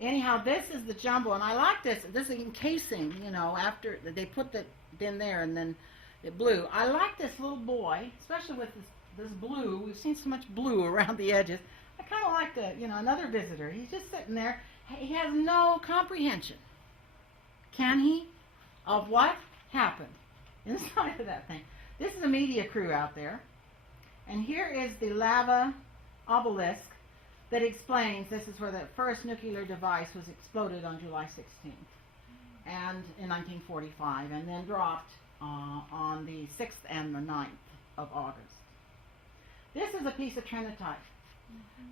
Anyhow, this is the Jumbo, and I like this. This is encasing, you know, after they put it in there and then it blew. I like this little boy, especially with this blue. We've seen so much blue around the edges. I kind of like another visitor. He's just sitting there. He has no comprehension, can he, of what happened inside of that thing. This is a media crew out there. And here is the lava obelisk that explains this is where the first nuclear device was exploded on July 16th and in 1945 and then dropped on the 6th and the 9th of August. This is a piece of trinitite.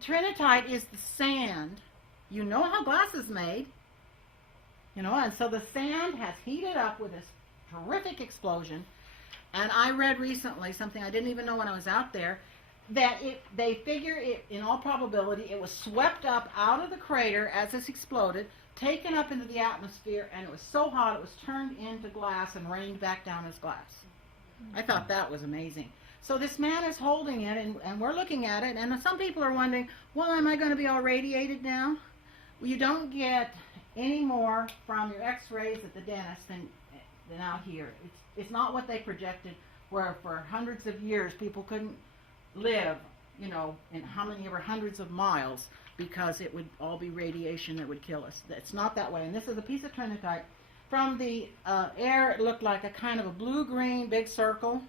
Trinitite is the sand. You know how glass is made. You know, and so the sand has heated up with this horrific explosion. And I read recently something I didn't even know when I was out there, that they figure it, in all probability, it was swept up out of the crater as this exploded, taken up into the atmosphere, and it was so hot it was turned into glass and rained back down as glass. I thought that was amazing. So this man is holding it, and we're looking at it, and some people are wondering, well, am I going to be all radiated now? Well, you don't get any more from your x-rays at the dentist than out here. It's not what they projected, where for hundreds of years people couldn't live, you know, in how many ever hundreds of miles, because it would all be radiation that would kill us. It's not that way. And this is a piece of trinitite. From the air, it looked like a kind of a blue-green big circle.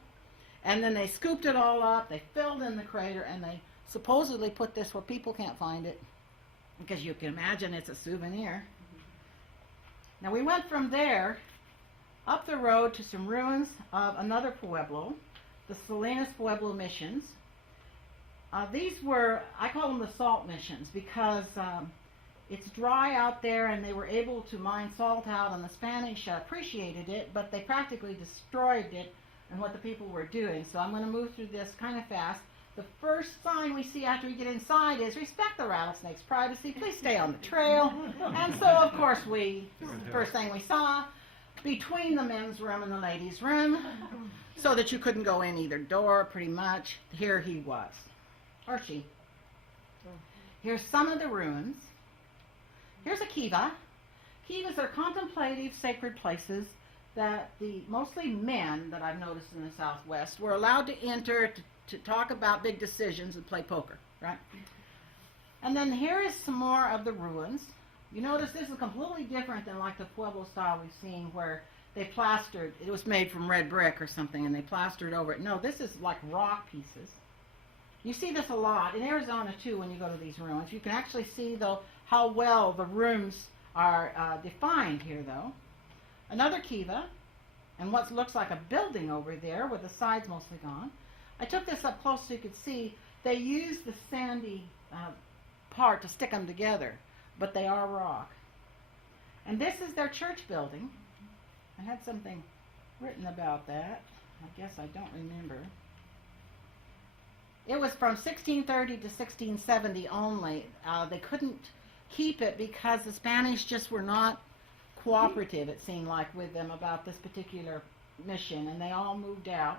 And then they scooped it all up, they filled in the crater, and they supposedly put this where people can't find it, because you can imagine it's a souvenir. Now we went from there up the road to some ruins of another pueblo, the Salinas Pueblo Missions. These were, I call them the salt missions, because it's dry out there and they were able to mine salt out, and the Spanish appreciated it, but they practically destroyed it and what the people were doing. So I'm going to move through this kind of fast. The first sign we see after we get inside is respect the rattlesnake's privacy, please stay on the trail. And so of course this is the first thing we saw, between the men's room and the ladies' room, so that you couldn't go in either door pretty much. Here he was, or she. Here's some of the ruins. Here's a kiva. Kivas are contemplative sacred places that the mostly men that I've noticed in the Southwest were allowed to enter to talk about big decisions and play poker, right? And then here is some more of the ruins. You notice this is completely different than like the Pueblo style we've seen, where they plastered, it was made from red brick or something, and they plastered over it. No, this is like rock pieces. You see this a lot in Arizona too when you go to these ruins. You can actually see though how well the rooms are defined here though. Another kiva, and what looks like a building over there with the sides mostly gone. I took this up close so you could see they used the sandy part to stick them together, but they are rock. And this is their church building. I had something written about that. I guess I don't remember. It was from 1630 to 1670 only. They couldn't keep it because the Spanish just were not cooperative, it seemed like, with them about this particular mission, and they all moved out.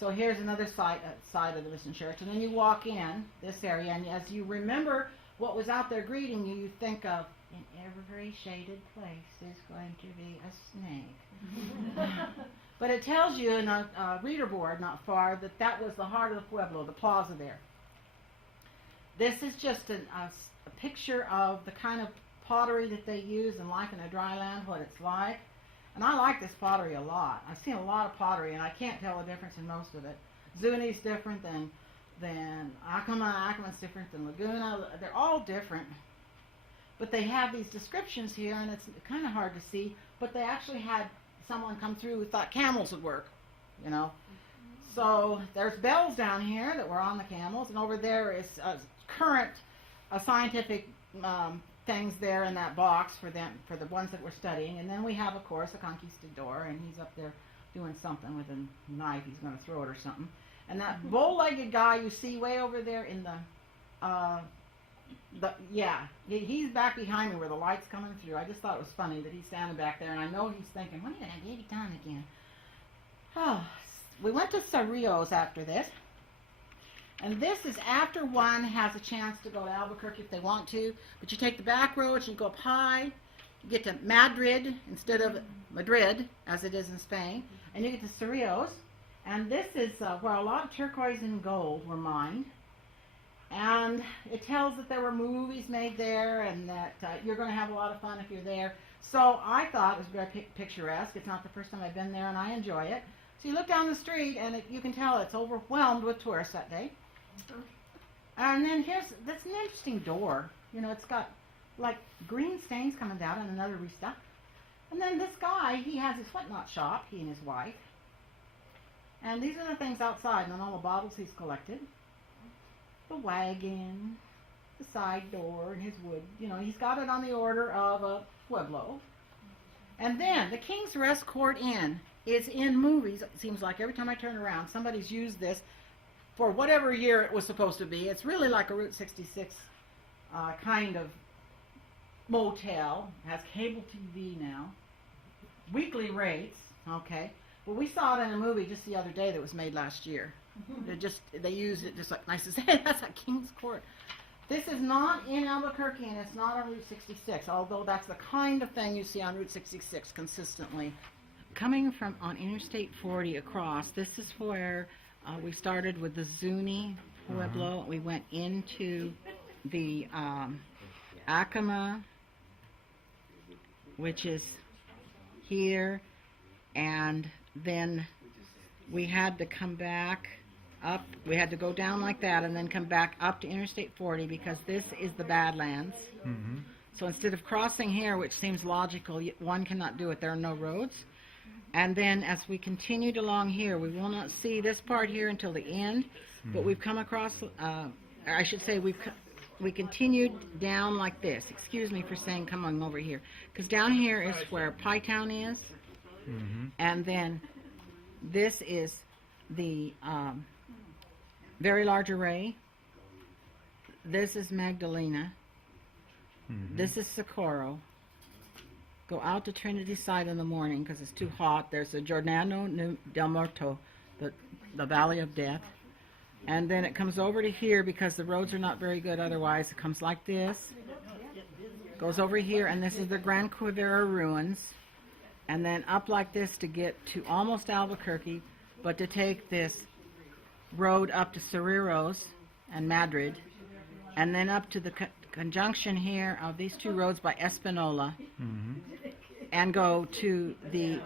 So here's another side of the mission church, and then you walk in this area, and as you remember what was out there greeting you, you think of, in every shaded place there's going to be a snake. But it tells you in a reader board not far that was the heart of the Pueblo, the plaza there. This is just a picture of the kind of pottery that they use in life in a dry land, what it's like. And I like this pottery a lot. I've seen a lot of pottery, and I can't tell the difference in most of it. Zuni's different than Acoma. Acoma's different than Laguna. They're all different. But they have these descriptions here, and it's kind of hard to see. But they actually had someone come through who thought camels would work, you know. So there's bells down here that were on the camels, and over there is current scientific things there in that box for the ones that we're studying. And then we have, of course, a conquistador, and he's up there doing something with a knife. He's going to throw it or something. And that bow-legged guy you see way over there in he's back behind me where the light's coming through. I just thought it was funny that he's standing back there, and I know he's thinking, when are you going to get it done again? Oh, we went to Cerrillos after this. And this is after one has a chance to go to Albuquerque if they want to. But you take the back roads and you go up high. You get to Madrid instead of Madrid, as it is in Spain. And you get to Cerrillos. And this is where a lot of turquoise and gold were mined. And it tells that there were movies made there, and that you're going to have a lot of fun if you're there. So I thought it was very picturesque. It's not the first time I've been there, and I enjoy it. So you look down the street, and you can tell it's overwhelmed with tourists that day. And then that's an interesting door. You know, it's got like green stains coming down and another restuck. And then this guy, he has his whatnot shop, he and his wife. And these are the things outside, and then all the bottles he's collected. The wagon, the side door, and his wood. You know, he's got it on the order of a Pueblo. And then the King's Rest Court Inn is in movies. It seems like every time I turn around, somebody's used this for whatever year it was supposed to be. It's really like a Route 66 kind of motel. It has cable TV now. Weekly rates, okay. Well, we saw it in a movie just the other day that was made last year. They used it just like nice to say. That's at King's Court. This is not in Albuquerque, and it's not on Route 66, although that's the kind of thing you see on Route 66 consistently. Coming from on Interstate 40 across, this is where we started with the Zuni Pueblo. We went into the Acoma, which is here, and then we had to come back up. We had to go down like that and then come back up to Interstate 40 because this is the Badlands. Mm-hmm. So instead of crossing here, which seems logical, one cannot do it. There are no roads. And then as we continued along here, we will not see this part here until the end, but we've come across, I should say we continued down like this. Excuse me for saying coming over here. Because down here is where Pie Town is. Mm-hmm. And then this is the Very Large Array. This is Magdalena. Mm-hmm. This is Socorro. Go out to Trinity Side in the morning because it's too hot. There's the Giordano del Morto, the Valley of Death. And then it comes over to here because the roads are not very good otherwise. It comes like this. Goes over here, and this is the Gran Cuevera Ruins. And then up like this to get to almost Albuquerque, but to take this road up to Cerritos and Madrid, and then up to the conjunction here of these two roads by Espanola, and go to the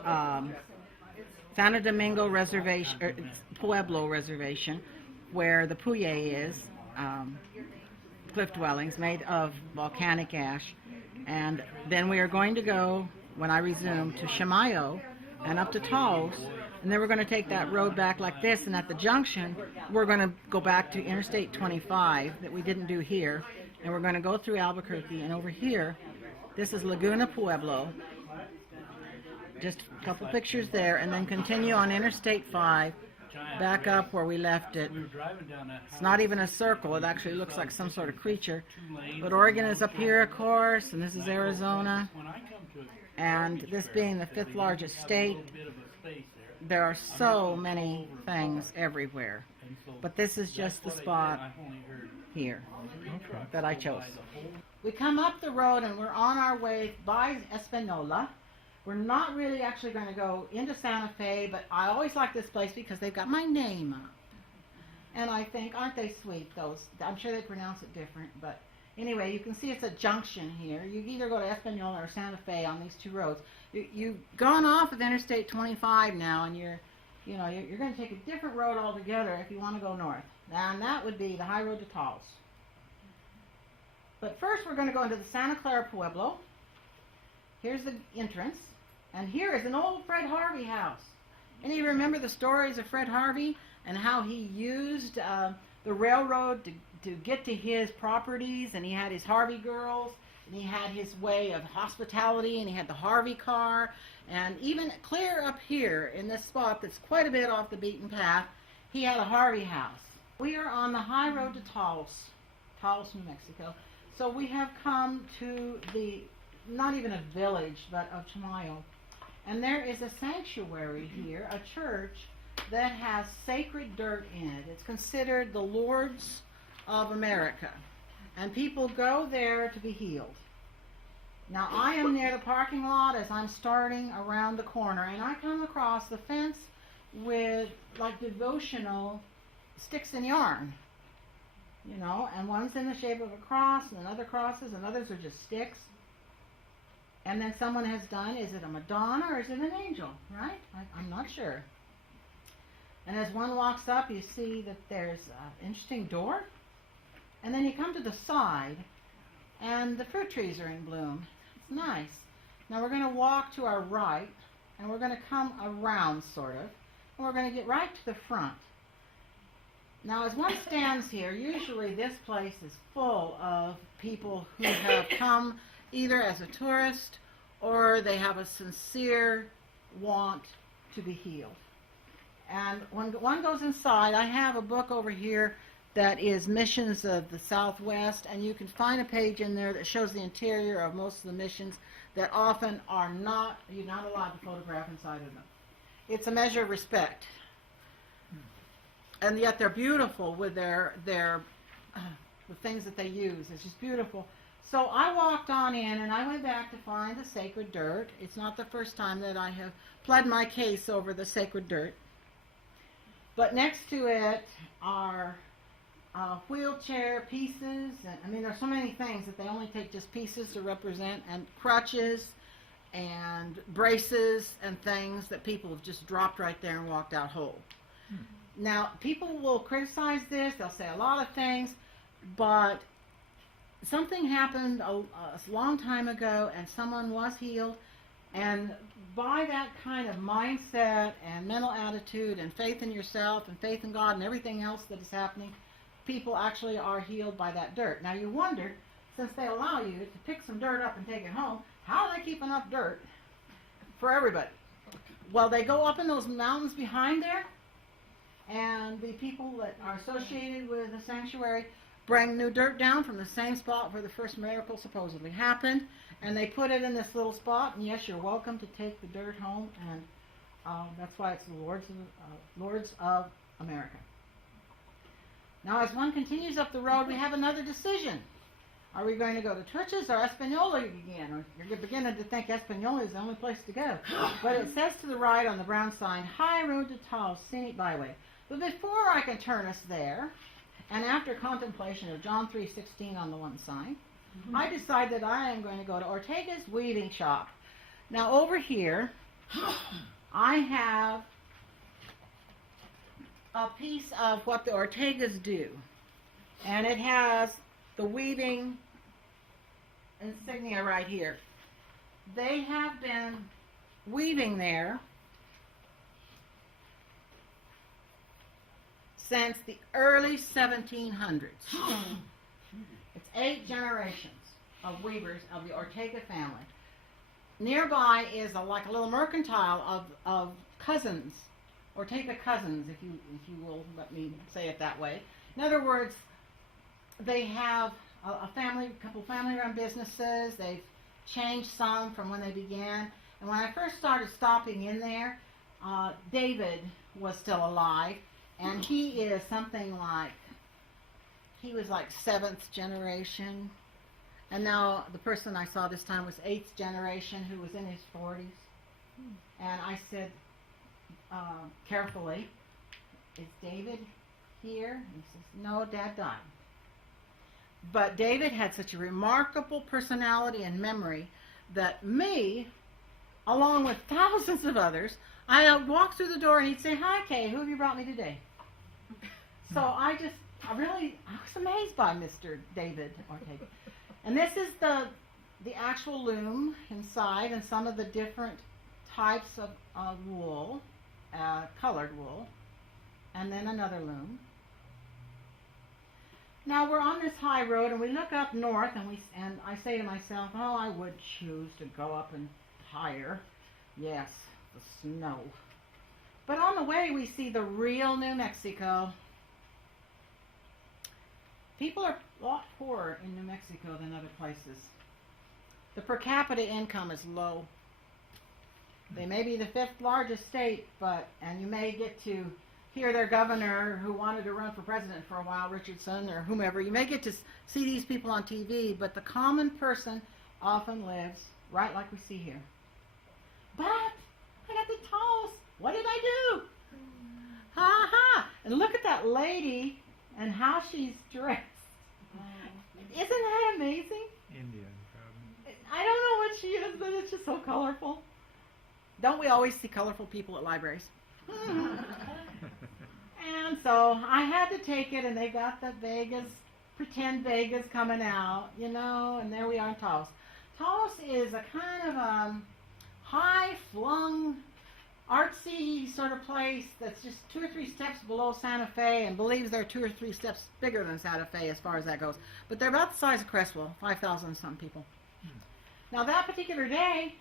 Santo Domingo Reservation, Pueblo Reservation, where the Puye is, cliff dwellings made of volcanic ash. And then we are going to go, when I resume, to Chamayo and up to Taos, and then we're going to take that road back like this, and at the junction we're going to go back to Interstate 25 that we didn't do here, and we're going to go through Albuquerque, and over here this is Laguna Pueblo, just a couple pictures there, and then continue on Interstate 5 back up where we left it. We were driving down that It's not even a circle, it actually looks like some sort of creature, but Oregon is up here, of course, and this is Arizona. When I come to And this being the fifth largest state, a bit of a space there are so many things everywhere. and so But this is just the what I did, spot I only heard here Okay. that I chose. We come up the road and we're on our way by Espanola. We're not really actually going to go into Santa Fe, but I always like this place because they've got my name up. And I think, aren't they sweet, those? I'm sure they pronounce it different, but anyway, you can see it's a junction here. You either go to Espanola or Santa Fe on these two roads. You've gone off of Interstate 25 now, and you're going to take a different road altogether if you want to go north. And that would be the high road to Taos. But first, we're going to go into the Santa Clara Pueblo. Here's the entrance, and here is an old Fred Harvey house. Any of you remember the stories of Fred Harvey and how he used the railroad to get to his properties, and he had his Harvey girls, and he had his way of hospitality, and he had the Harvey car, and even clear up here in this spot that's quite a bit off the beaten path, he had a Harvey house. We are on the high road to Taos, New Mexico. So we have come to the, not even a village, but of Chamayo. And there is a sanctuary here, a church, that has sacred dirt in it. It's considered the Lord's of America. And people go there to be healed. Now, I am near the parking lot as I'm starting around the corner, and I come across the fence with, like, devotional sticks and yarn. You know, and one's in the shape of a cross, and another crosses, and others are just sticks. And then someone has done, is it a Madonna or is it an angel, right? I'm not sure. And as one walks up, you see that there's an interesting door. And then you come to the side, and the fruit trees are in bloom. It's nice. Now we're going to walk to our right, and we're going to come around, sort of, and we're going to get right to the front. Now, as one stands here, usually this place is full of people who have come either as a tourist or they have a sincere want to be healed. And when one goes inside, I have a book over here that is Missions of the Southwest, and you can find a page in there that shows the interior of most of the missions that often you're not allowed to photograph inside of them. It's a measure of respect. And yet they're beautiful with the things that they use. It's just beautiful. So I walked on in, and I went back to find the sacred dirt. It's not the first time that I have pled my case over the sacred dirt. But next to it are wheelchair pieces. I mean, there's so many things that they only take just pieces to represent, and crutches and braces and things that people have just dropped right there and walked out whole. Now, people will criticize this. They'll say a lot of things, but something happened a long time ago, and someone was healed, and by that kind of mindset and mental attitude and faith in yourself and faith in God and everything else that is happening, people actually are healed by that dirt. Now, you wonder, since they allow you to pick some dirt up and take it home, how do they keep enough dirt for everybody? Well, they go up in those mountains behind there, and the people that are associated with the sanctuary bring new dirt down from the same spot where the first miracle supposedly happened, and they put it in this little spot, and yes, you're welcome to take the dirt home, and that's why it's the Lords of America. Now, as one continues up the road, we have another decision. Are we going to go to Churches or Espanola again? Or you're beginning to think Espanola is the only place to go. But it says to the right on the brown sign, High Road to Taos, Scenic Byway. But before I can turn us there, and after contemplation of John 3:16 on the one sign, I decide that I am going to go to Ortega's Weaving Shop. Now, over here, I have a piece of what the Ortegas do, and it has the weaving insignia right here. They have been weaving there since the early 1700s. It's 8 generations of weavers of the Ortega family. Nearby is like a little mercantile of cousins, Ortega cousins, if you will let me say it that way. In other words, they have a couple family-run businesses. They've changed some from when they began. And when I first started stopping in there, David was still alive, and he is something like, he was like 7th generation. And now the person I saw this time was 8th generation, who was in his 40s. And I said, carefully, is David here? And he says, no, Dad died. But David had such a remarkable personality and memory that me, along with thousands of others, I walked through the door and he'd say, Hi, Kay, who have you brought me today? So I was amazed by Mr. David Ortega. And this is the actual loom inside, and some of the different types of wool, colored wool, and then another loom. Now we're on this high road, and we look up north, and I say to myself, oh, I would choose to go up and higher. Yes, the snow. But on the way, we see the real New Mexico. People are a lot poorer in New Mexico than other places. The per capita income is low. They may be the 5th largest state, and you may get to hear their governor, who wanted to run for president for a while, Richardson or whomever. You may get to see these people on TV, but the common person often lives right like we see here. But I got the toast. What did I do? Ha ha! And look at that lady and how she's dressed. Isn't that amazing? Indian, probably. I don't know what she is, but it's just so colorful. Don't we always see colorful people at libraries? And so I had to take it, and they got the Vegas, pretend Vegas coming out, and there we are in Taos. Taos is a kind of high-flung, artsy sort of place that's just 2 or 3 steps below Santa Fe and believes they're 2 or 3 steps bigger than Santa Fe as far as that goes. But they're about the size of Creswell, 5,000 some people. Now that particular day,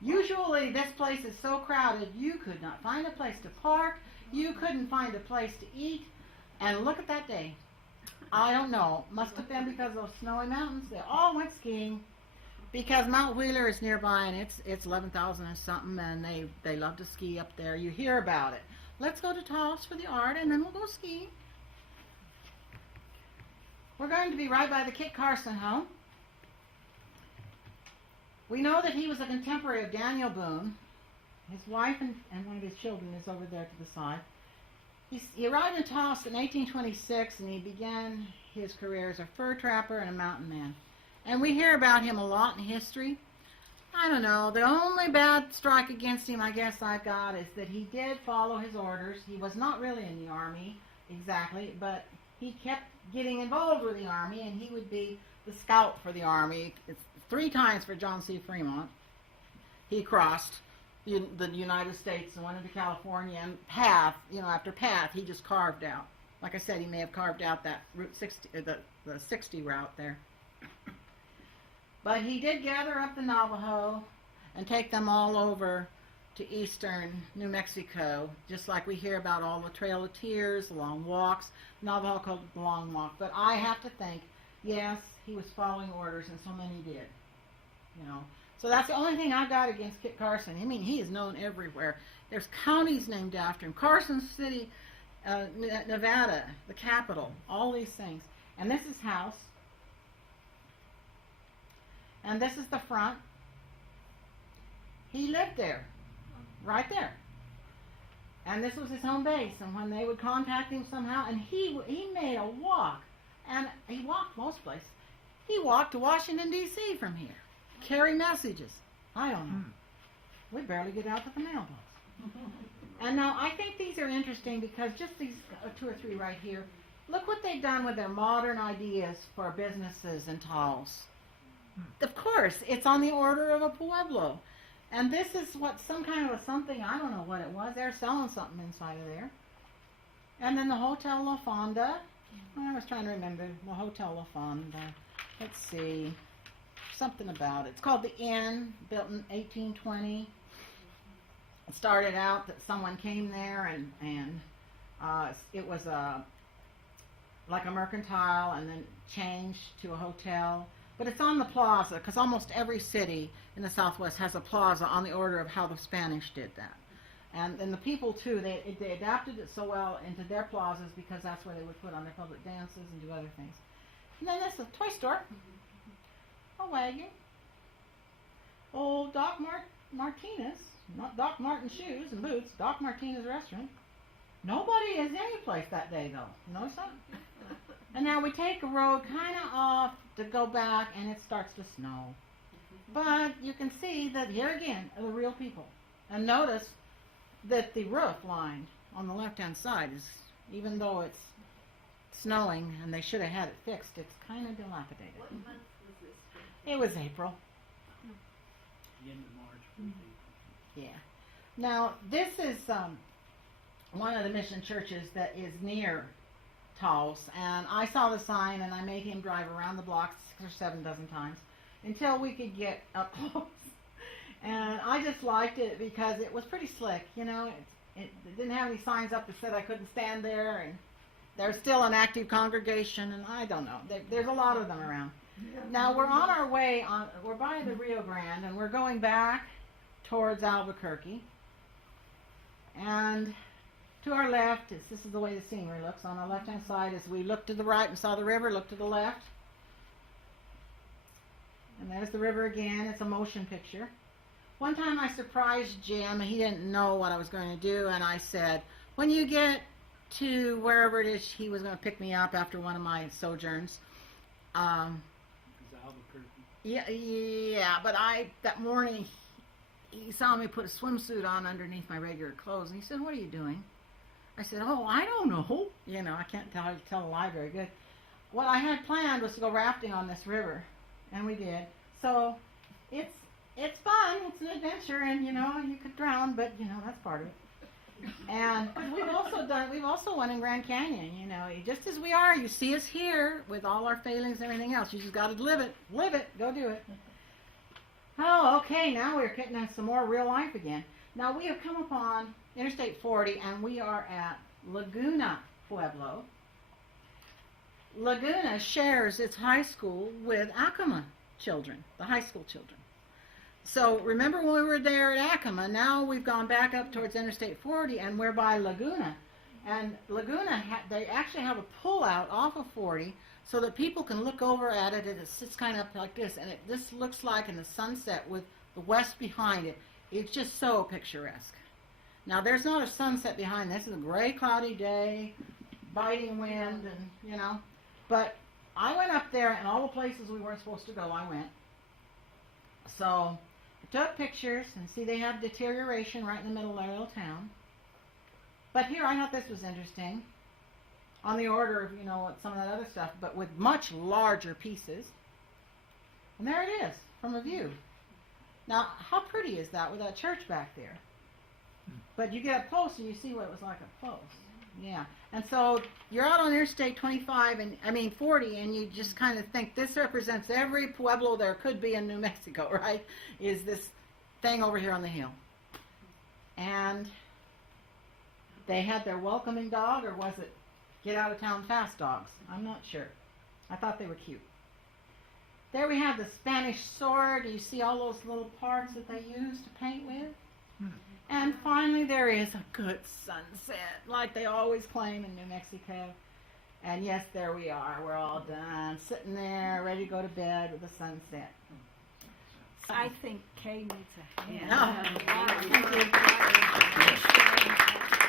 usually this place is so crowded you could not find a place to park, you couldn't find a place to eat, and look at that day. I don't know, must have been because of those snowy mountains. They all went skiing. Because Mount Wheeler is nearby and it's 11,000 and something, and they love to ski up there. You hear about it. Let's go to Taos for the art, and then we'll go skiing. We're going to be right by the Kit Carson home. We know that he was a contemporary of Daniel Boone. His wife and one of his children is over there to the side. He arrived in Taos in 1826, and he began his career as a fur trapper and a mountain man. And we hear about him a lot in history. I don't know, the only bad strike against him I guess I've got is that he did follow his orders. He was not really in the Army exactly, but he kept getting involved with the Army, and he would be the scout for the Army. It's 3 times for John C. Fremont. He crossed the United States and went into California, and path, after path, he just carved out. Like I said, he may have carved out that Route 60, the 60 route there. But he did gather up the Navajo and take them all over to eastern New Mexico, just like we hear about all the Trail of Tears, the long walks. Navajo called it the long walk. But I have to think, yes, he was following orders, and so many did. So that's the only thing I got against Kit Carson. I mean, he is known everywhere. There's counties named after him. Carson City, Nevada, the capital, all these things. And this is his house. And this is the front. He lived there, right there. And this was his home base. And when they would contact him somehow, and he made a walk, and he walked most places. He walked to Washington, D.C. from here, carry messages. I don't know. We barely get out to the mailbox. And now I think these are interesting because just these 2 or 3 right here, look what they've done with their modern ideas for businesses in Taos. Of course, it's on the order of a pueblo. And this is some kind of a something, I don't know what it was. They're selling something inside of there. And then the Hotel La Fonda. I was trying to remember the Hotel La Fonda. Let's see. Something about it. It's called the Inn, built in 1820. It started out that someone came there and it was like a mercantile, and then changed to a hotel. But it's on the plaza, because almost every city in the Southwest has a plaza on the order of how the Spanish did that. And the people, too, they adapted it so well into their plazas because that's where they would put on their public dances and do other things. And then there's a toy store, a wagon, old Doc Martinez, not Doc Martin shoes and boots, Doc Martinez restaurant. Nobody is any place that day, though. You notice that? And now we take a road kind of off to go back, and it starts to snow. But you can see that here again are the real people. And notice that the roof line on the left-hand side is, even though it's snowing and they should have had it fixed, it's kind of dilapidated. What month was this? It was April. The end of March. Yeah. Now, this is one of the mission churches that is near Taos, and I saw the sign, and I made him drive around the block 6 or 7 dozen times until we could get up close. And I just liked it because it was pretty slick, It didn't have any signs up that said I couldn't stand there, and there's still an active congregation, and I don't know. There's a lot of them around. Now we're on our way we're by the Rio Grande, and we're going back towards Albuquerque. And to our left, this is the way the scenery looks. On our left-hand side, as we look to the right and saw the river, look to the left. And there's the river again. It's a motion picture. One time I surprised Jim. He didn't know what I was going to do, and I said, when you get to wherever it is he was going to pick me up after one of my sojourns. Is Albuquerque. Yeah, but that morning, he saw me put a swimsuit on underneath my regular clothes, and he said, what are you doing? I said, oh, I don't know. I can't tell a lie very good. What I had planned was to go rafting on this river, and we did. So it's fun. It's an adventure, and you could drown, but that's part of it. And we've also won in Grand Canyon. Just as we are, you see us here with all our failings and everything else. You just got to live it, go do it. Oh, okay. Now we're getting into some more real life again. Now we have come upon Interstate 40, and we are at Laguna Pueblo. Laguna shares its high school with Acoma children, the high school children. So remember when we were there at Acoma, now we've gone back up towards Interstate 40, and we're by Laguna. And Laguna, they actually have a pull-out off of 40 so that people can look over at it, and it sits kind of up like this. And this looks like in the sunset with the west behind it. It's just so picturesque. Now, there's not a sunset behind this. It's a gray, cloudy day, biting wind, and, But I went up there, and all the places we weren't supposed to go, I went. So I took pictures, and see, they have deterioration right in the middle of their little town. But here, I thought this was interesting, on the order of, some of that other stuff, but with much larger pieces. And there it is, from a view. Now, how pretty is that with that church back there? But you get up close, and you see what it was like up close. Yeah. And so you're out on Interstate 40, and you just kind of think this represents every pueblo there could be in New Mexico, right? Is this thing over here on the hill. And they had their welcoming dog, or was it get out of town fast dogs? I'm not sure. I thought they were cute. There we have the Spanish sword. You see all those little parts that they use to paint with? And finally, there is a good sunset, like they always claim in New Mexico. And yes, there we are. We're all done, sitting there, ready to go to bed with the sunset. I think Kay needs a hand. Oh, thank you.